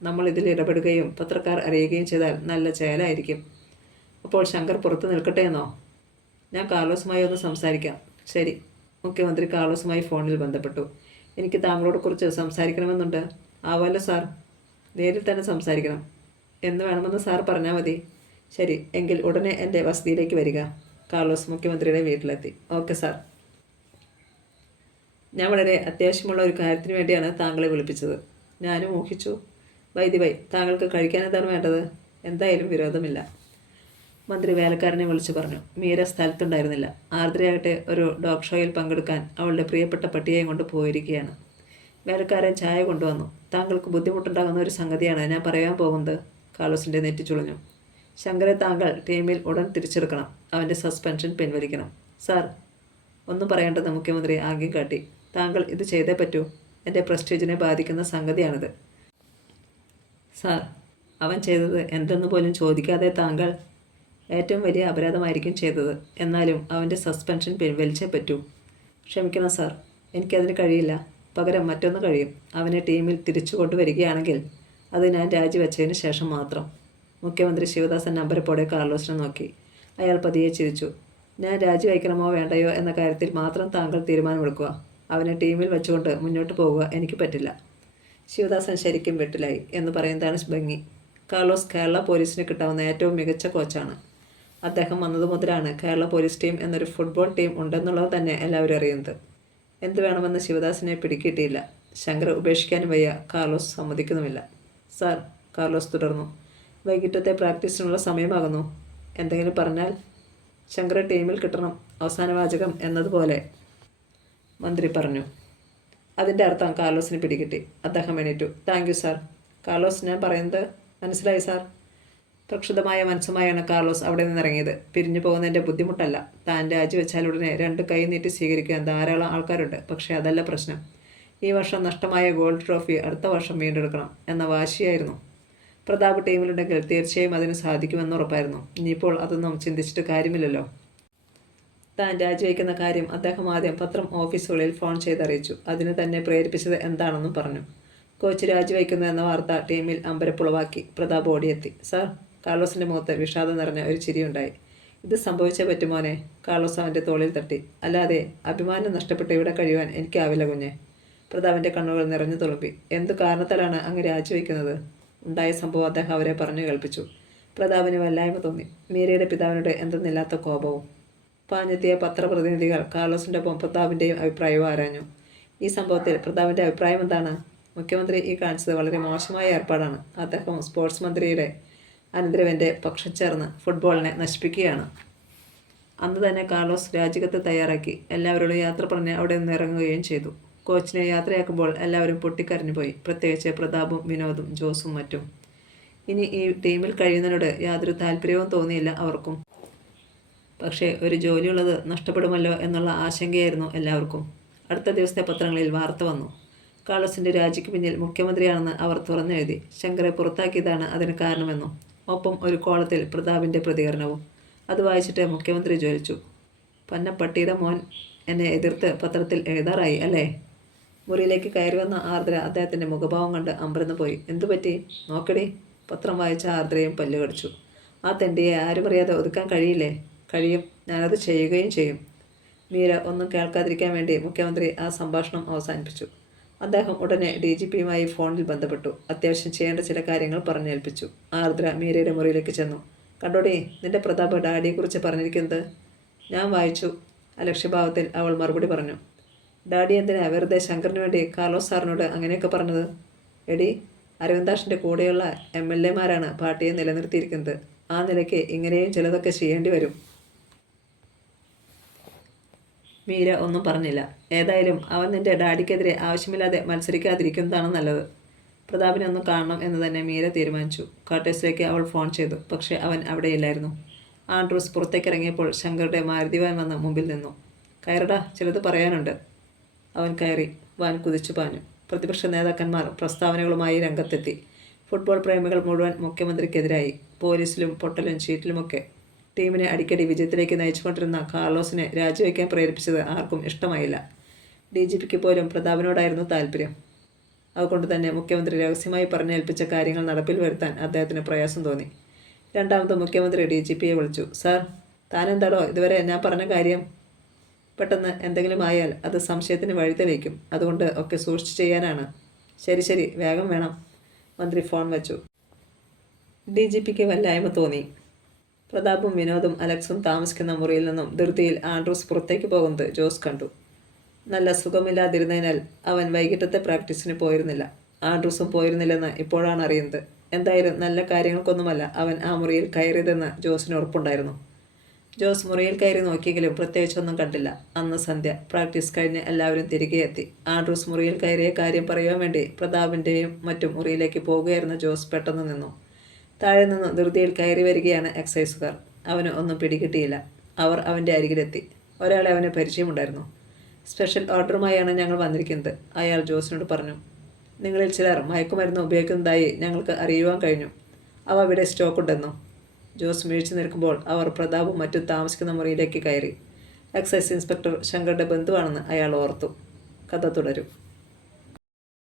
നമ്മൾ ഇതിൽ ഇടപെടുകയും പത്രക്കാർ അറിയുകയും ചെയ്താൽ നല്ല ചേലായിരിക്കും. അപ്പോൾ ശങ്കർ പുറത്തു നിൽക്കട്ടെ എന്നോ? ഞാൻ കാർലോസുമായി ഒന്ന് സംസാരിക്കാം. ശരി. മുഖ്യമന്ത്രി കാർലോസുമായി ഫോണിൽ ബന്ധപ്പെട്ടു. എനിക്ക് താങ്കളോട് കുറിച്ച് സംസാരിക്കണമെന്നുണ്ട്. ആവാലോ സാർ. നേരിൽ തന്നെ സംസാരിക്കണം. എന്ന് വേണമെന്ന് സാർ പറഞ്ഞാൽ മതി. ശരി, എങ്കിൽ ഉടനെ എൻ്റെ വസതിയിലേക്ക് വരിക. കാർലോസ് മുഖ്യമന്ത്രിയുടെ വീട്ടിലെത്തി. Okay sir. ഞാൻ വളരെ അത്യാവശ്യമുള്ള ഒരു കാര്യത്തിന് വേണ്ടിയാണ് താങ്കളെ വിളിപ്പിച്ചത്. ഞാനും ഊഹിച്ചു. വൈദ്യവൈ, താങ്കൾക്ക് കഴിക്കാൻ എന്താണ് വേണ്ടത്? എന്തായാലും വിരോധമില്ല. മന്ത്രി വേലക്കാരനെ വിളിച്ചു പറഞ്ഞു. മീര സ്ഥലത്തുണ്ടായിരുന്നില്ല. ആർദ്രയാകട്ടെ ഒരു ഡോഗ് ഷോയിൽ പങ്കെടുക്കാൻ അവളുടെ പ്രിയപ്പെട്ട പട്ടിയെയും കൊണ്ട് പോയിരിക്കുകയാണ്. വേലക്കാരൻ ചായ കൊണ്ടുവന്നു. താങ്കൾക്ക് ബുദ്ധിമുട്ടുണ്ടാകുന്ന ഒരു സംഗതിയാണ് ഞാൻ പറയാൻ പോകുന്നത്. കാർലോസിൻ്റെ നെറ്റി ചുളിഞ്ഞു. ശങ്കരെ താങ്കൾ ടീമിൽ ഉടൻ തിരിച്ചെടുക്കണം. അവൻ്റെ സസ്പെൻഷൻ പിൻവലിക്കണം. സാർ, ഒന്നും പറയേണ്ടെന്ന് മുഖ്യമന്ത്രി ആംഗ്യം കാട്ടി. താങ്കൾ ഇത് ചെയ്തേ പറ്റൂ. എൻ്റെ പ്രസ്റ്റീജിനെ ബാധിക്കുന്ന സംഗതിയാണിത്. സാർ, അവൻ ചെയ്തത് എന്തെന്ന് പോലും ചോദിക്കാതെ താങ്കൾ? ഏറ്റവും വലിയ അപരാധമായിരിക്കും ചെയ്തത്. എന്നാലും അവൻ്റെ സസ്പെൻഷൻ പിൻവലിച്ചേ പറ്റൂ. ക്ഷമിക്കണം സാർ, എനിക്കതിന് കഴിയില്ല. പകരം മറ്റൊന്ന് കഴിയും. അവനെ ടീമിൽ തിരിച്ചു കൊണ്ടുവരികയാണെങ്കിൽ അത് ഞാൻ രാജിവെച്ചതിന് ശേഷം മാത്രം. മുഖ്യമന്ത്രി ശിവദാസൻ നമ്പരപ്പോടെ കാർലോസിനെ നോക്കി. അയാൾ പതിയെ ചിരിച്ചു. ഞാൻ രാജിവയ്ക്കണമോ വേണ്ടയോ എന്ന കാര്യത്തിൽ മാത്രം താങ്കൾ തീരുമാനമെടുക്കുക. അവനെ ടീമിൽ വെച്ചുകൊണ്ട് മുന്നോട്ട് പോകുക എനിക്ക് പറ്റില്ല. ശിവദാസൻ ശരിക്കും വെട്ടിലായി എന്ന് പറയുന്നതാണ് ഭംഗി. കാർലോസ് കേരള പോലീസിന് കിട്ടാവുന്ന ഏറ്റവും മികച്ച കോച്ചാണ്. അദ്ദേഹം വന്നതു മുതലാണ് കേരള പോലീസ് ടീം എന്നൊരു ഫുട്ബോൾ ടീം ഉണ്ടെന്നുള്ളത് തന്നെ എല്ലാവരും അറിയുന്നത്. എന്ത് വേണമെന്ന് ശിവദാസിനെ പിടികിട്ടിയില്ല. ശങ്കർ ഉപേക്ഷിക്കാനും വയ്യ. കാർലോസ് സമ്മതിക്കുന്നുമില്ല. സാർ, കാർലോസ് തുടർന്നു, വൈകിട്ടത്തെ പ്രാക്ടീസിനുള്ള സമയമാകുന്നു. എന്തെങ്കിലും പറഞ്ഞാൽ? ശങ്കറെ ടീമിൽ കിട്ടണം. അവസാന വാചകം എന്നതുപോലെ മന്ത്രി പറഞ്ഞു. അതിൻ്റെ അർത്ഥം കാർലോസിന് പിടികിട്ടി. അദ്ദേഹം എണീറ്റു. Thank you sir. കാർലോസ്, ഞാൻ പറയുന്നത് മനസ്സിലായി സാർ. പ്രക്ഷുബ്ധമായ മനസ്സുമായാണ് കാർലോസ് അവിടെ നിന്നിറങ്ങിയത്. പിരിഞ്ഞു പോകുന്നതിൻ്റെ ബുദ്ധിമുട്ടല്ല. താൻ രാജിവെച്ചാൽ ഉടനെ 2 കൈ നീട്ടി സ്വീകരിക്കാൻ ധാരാളം ആൾക്കാരുണ്ട്. പക്ഷേ അതല്ല പ്രശ്നം. ഈ വർഷം നഷ്ടമായ ഗോൾഡ് ട്രോഫി അടുത്ത വർഷം വീണ്ടെടുക്കണം എന്ന വാശിയായിരുന്നു. പ്രതാപ് ടീമിലുണ്ടെങ്കിൽ തീർച്ചയായും അതിന് സാധിക്കുമെന്ന് ഉറപ്പായിരുന്നു. ഇനിയിപ്പോൾ അതൊന്നും ചിന്തിച്ചിട്ട് കാര്യമില്ലല്ലോ. താൻ രാജിവെക്കുന്ന കാര്യം അദ്ദേഹം ആദ്യം പത്രം ഓഫീസുകളിൽ ഫോൺ ചെയ്തറിയിച്ചു. അതിന് തന്നെ പ്രേരിപ്പിച്ചത് എന്താണെന്നും പറഞ്ഞു. കോച്ച് രാജിവെക്കുന്നു എന്ന വാർത്ത ടീമിൽ അമ്പരപ്പുളവാക്കി. പ്രതാപ് ഓടിയെത്തി. സാർ, കാർലോസിൻ്റെ മുഖത്ത് വിഷാദം നിറഞ്ഞ ഒരു ചിരിയുണ്ടായി. ഇത് സംഭവിച്ചേ പറ്റുമോനെ? കാർലോസ് അവൻ്റെ തോളിൽ തട്ടി. അല്ലാതെ അഭിമാനം നഷ്ടപ്പെട്ട് ഇവിടെ കഴിയുവാൻ എനിക്കാവില്ല കുഞ്ഞെ. പ്രതാപിൻ്റെ കണ്ണുകൾ നിറഞ്ഞു തുളുമ്പി. എന്തു കാരണത്താലാണ് അങ്ങ് രാജിവെക്കുന്നത്? ഉണ്ടായ സംഭവം അദ്ദേഹം അവരെ പറഞ്ഞു കേൾപ്പിച്ചു. പ്രതാപിന് വല്ലായ്മ തോന്നി. മീരയുടെ പിതാവിനോട് എന്തെന്നില്ലാത്ത കോപവും. പാഞ്ഞെത്തിയ പത്രപ്രതിനിധികൾ കാർലോസിൻ്റെ ഒപ്പം പ്രതാപിൻ്റെയും അഭിപ്രായവും ആരാഞ്ഞു. ഈ സംഭവത്തിൽ പ്രതാപിൻ്റെ അഭിപ്രായം എന്താണ്? മുഖ്യമന്ത്രി ഈ കാണിച്ചത് വളരെ മോശമായ ഏർപ്പാടാണ്. അദ്ദേഹം സ്പോർട്സ് മന്ത്രിയുടെ അനന്തരവൻ്റെ പക്ഷം ചേർന്ന് ഫുട്ബോളിനെ നശിപ്പിക്കുകയാണ്. അന്ന് തന്നെ കാർലോസ് രാജിക്കത്ത് തയ്യാറാക്കി. എല്ലാവരോടും യാത്ര പറഞ്ഞ് അവിടെ നിന്ന് ഇറങ്ങുകയും ചെയ്തു. കോച്ചിനെ യാത്രയാക്കുമ്പോൾ എല്ലാവരും പൊട്ടിക്കരഞ്ഞുപോയി. പ്രത്യേകിച്ച് പ്രതാപും വിനോദും ജോസും മറ്റും. ഇനി ഈ ടീമിൽ കഴിയുന്നതിനോട് യാതൊരു താല്പര്യവും തോന്നിയില്ല അവർക്കും. പക്ഷേ ഒരു ജോലിയുള്ളത് നഷ്ടപ്പെടുമല്ലോ എന്നുള്ള ആശങ്കയായിരുന്നു എല്ലാവർക്കും. അടുത്ത ദിവസത്തെ പത്രങ്ങളിൽ വാർത്ത വന്നു. കാർലോസിൻ്റെ രാജിക്ക് പിന്നിൽ മുഖ്യമന്ത്രിയാണെന്ന് അവർ തുറന്നെഴുതി. ശങ്കറെ പുറത്താക്കിയതാണ് അതിന് കാരണമെന്നും. ഒപ്പം ഒരു കോളത്തിൽ പ്രതാപിൻ്റെ പ്രതികരണവും. അത് വായിച്ചിട്ട് മുഖ്യമന്ത്രി ജ്വലിച്ചു. പന്നപ്പട്ടിയുടെ മോൻ എന്നെ എതിർത്ത് പത്രത്തിൽ എഴുതാറായി അല്ലേ? മുറിയിലേക്ക് കയറി വന്ന ആർദ്ര അദ്ദേഹത്തിൻ്റെ മുഖഭാവം കണ്ട് അമ്പരന്ന് പോയി. എന്തുപറ്റി? നോക്കടി. പത്രം വായിച്ച ആർദ്രയും പല്ലു കടിച്ചു. ആ തെണ്ടിയെ ആരും അറിയാതെ ഒതുക്കാൻ കഴിയില്ലേ? കഴിയും. ഞാനത് ചെയ്യുകയും ചെയ്യും. മീര ഒന്നും കേൾക്കാതിരിക്കാൻ വേണ്ടി മുഖ്യമന്ത്രി ആ സംഭാഷണം അവസാനിപ്പിച്ചു. അദ്ദേഹം ഉടനെ DGPയുമായി ഫോണിൽ ബന്ധപ്പെട്ടു. അത്യാവശ്യം ചെയ്യേണ്ട ചില കാര്യങ്ങൾ പറഞ്ഞേൽപ്പിച്ചു. ആർദ്ര മീരയുടെ മുറിയിലേക്ക് ചെന്നു. കണ്ടോടി, നിന്റെ പ്രതാപ് ഡാഡിയെക്കുറിച്ച് പറഞ്ഞിരിക്കുന്നത്? ഞാൻ വായിച്ചു. അലക്ഷ്യഭാവത്തിൽ അവൾ മറുപടി പറഞ്ഞു. ഡാഡി എന്തിനാ വെറുതെ ശങ്കറിന് വേണ്ടി കാർലോസ് സാറിനോട് അങ്ങനെയൊക്കെ പറഞ്ഞത്? എടി, അരവിന്ദാഷിൻ്റെ കൂടെയുള്ള MLA-മാരാണ് പാർട്ടിയെ നിലനിർത്തിയിരിക്കുന്നത്. ആ നിലയ്ക്ക് ഇങ്ങനെയും ചിലതൊക്കെ ചെയ്യേണ്ടി വരും. മീര ഒന്നും പറഞ്ഞില്ല. ഏതായാലും അവൻ നിന്റെ ഡാഡിക്കെതിരെ ആവശ്യമില്ലാതെ മത്സരിക്കാതിരിക്കുന്നതാണ് നല്ലത്. പ്രതാപിനെ ഒന്ന് കാണണം എന്ന് തന്നെ മീര തീരുമാനിച്ചു. ക്വാർട്ടേഴ്സിലേക്ക് അവൾ ഫോൺ ചെയ്തു. പക്ഷേ അവൻ അവിടെയില്ലായിരുന്നു. ആൻഡ്രൂസ് പുറത്തേക്കിറങ്ങിയപ്പോൾ ശങ്കറുടെ മാരുതി വാൻ വന്ന് മുമ്പിൽ നിന്നു. കയറടാ, ചിലത് പറയാനുണ്ട്. അവൻ കയറി. വാൻ കുതിച്ചു പാഞ്ഞു. പ്രതിപക്ഷ നേതാക്കന്മാർ പ്രസ്താവനകളുമായി രംഗത്തെത്തി. ഫുട്ബോൾ പ്രേമികൾ മുഴുവൻ മുഖ്യമന്ത്രിക്കെതിരായി. പോലീസിലും പൊട്ടലും ചീറ്റിലുമൊക്കെ. ടീമിനെ അടിക്കടി വിജയത്തിലേക്ക് നയിച്ചുകൊണ്ടിരുന്ന കാർലോസിനെ രാജിവെക്കാൻ പ്രേരിപ്പിച്ചത് ആർക്കും ഇഷ്ടമായില്ല. DGPക്ക് പോലും പ്രതാപിനോടായിരുന്നു താല്പര്യം. അതുകൊണ്ട് തന്നെ മുഖ്യമന്ത്രി രഹസ്യമായി പറഞ്ഞേൽപ്പിച്ച കാര്യങ്ങൾ നടപ്പിൽ വരുത്താൻ അദ്ദേഹത്തിന് പ്രയാസം തോന്നി. രണ്ടാമത് മുഖ്യമന്ത്രി DGPയെ വിളിച്ചു. സാർ, താനെന്താടോ ഇതുവരെ ഞാൻ പറഞ്ഞ കാര്യം? പെട്ടെന്ന് എന്തെങ്കിലും ആയാൽ അത് സംശയത്തിന് വഴിതെളിയിക്കും. അതുകൊണ്ട് ഒക്കെ സൂക്ഷിച്ച് ചെയ്യാനാണ്. ശരി ശരി, വേഗം വേണം. മന്ത്രി ഫോൺ വെച്ചു. DGPക്ക് വല്ലായ്മ തോന്നി. പ്രതാപും വിനോദും അലക്സും താമസിക്കുന്ന മുറിയിൽ നിന്നും ധൃതിയിൽ ആൻഡ്രൂസ് പുറത്തേക്ക് പോകുന്നത് ജോസ് കണ്ടു. നല്ല സുഖമില്ലാതിരുന്നതിനാൽ അവൻ വൈകിട്ടത്തെ പ്രാക്ടീസിന് പോയിരുന്നില്ല. ആൻഡ്രൂസും പോയിരുന്നില്ലെന്ന് ഇപ്പോഴാണ് അറിയുന്നത്. എന്തായാലും നല്ല കാര്യങ്ങൾക്കൊന്നുമല്ല അവൻ ആ മുറിയിൽ കയറിയതെന്ന് ജോസിന് ഉറപ്പുണ്ടായിരുന്നു. ജോസ് മുറിയിൽ കയറി നോക്കിയെങ്കിലും പ്രത്യേകിച്ചൊന്നും കണ്ടില്ല. അന്ന് സന്ധ്യ. പ്രാക്ടീസ് കഴിഞ്ഞ് എല്ലാവരും തിരികെ എത്തി. ആൻഡ്രൂസ് മുറിയിൽ കയറിയ കാര്യം പറയുവാൻ വേണ്ടി പ്രതാപിൻ്റെയും മറ്റും മുറിയിലേക്ക് പോകുകയായിരുന്ന ജോസ് പെട്ടെന്ന് നിന്നു. താഴെ നിന്ന് ധൃതിയിൽ കയറി വരികയാണ് എക്സൈസുകാർ. അവന് ഒന്നും പിടികിട്ടിയില്ല. അവർ അവൻ്റെ അരികിലെത്തി. ഒരാളെ അവന് പരിചയമുണ്ടായിരുന്നു. സ്പെഷ്യൽ ഓർഡറുമായാണ് ഞങ്ങൾ വന്നിരിക്കുന്നത്, അയാൾ ജോസിനോട് പറഞ്ഞു. നിങ്ങളിൽ ചിലർ മയക്കുമരുന്ന് ഉപയോഗിക്കുന്നതായി ഞങ്ങൾക്ക് അറിയുവാൻ കഴിഞ്ഞു. അവ ഇവിടെ സ്റ്റോക്കുണ്ടെന്നോ? ജോസ് വീഴ്ച നിൽക്കുമ്പോൾ അവർ പ്രതാപും മറ്റും താമസിക്കുന്ന മുറിയിലേക്ക് കയറി. എക്സൈസ് ഇൻസ്പെക്ടർ ശങ്കറുടെ ബന്ധുവാണെന്ന് അയാൾ ഓർത്തു. കഥ തുടരും.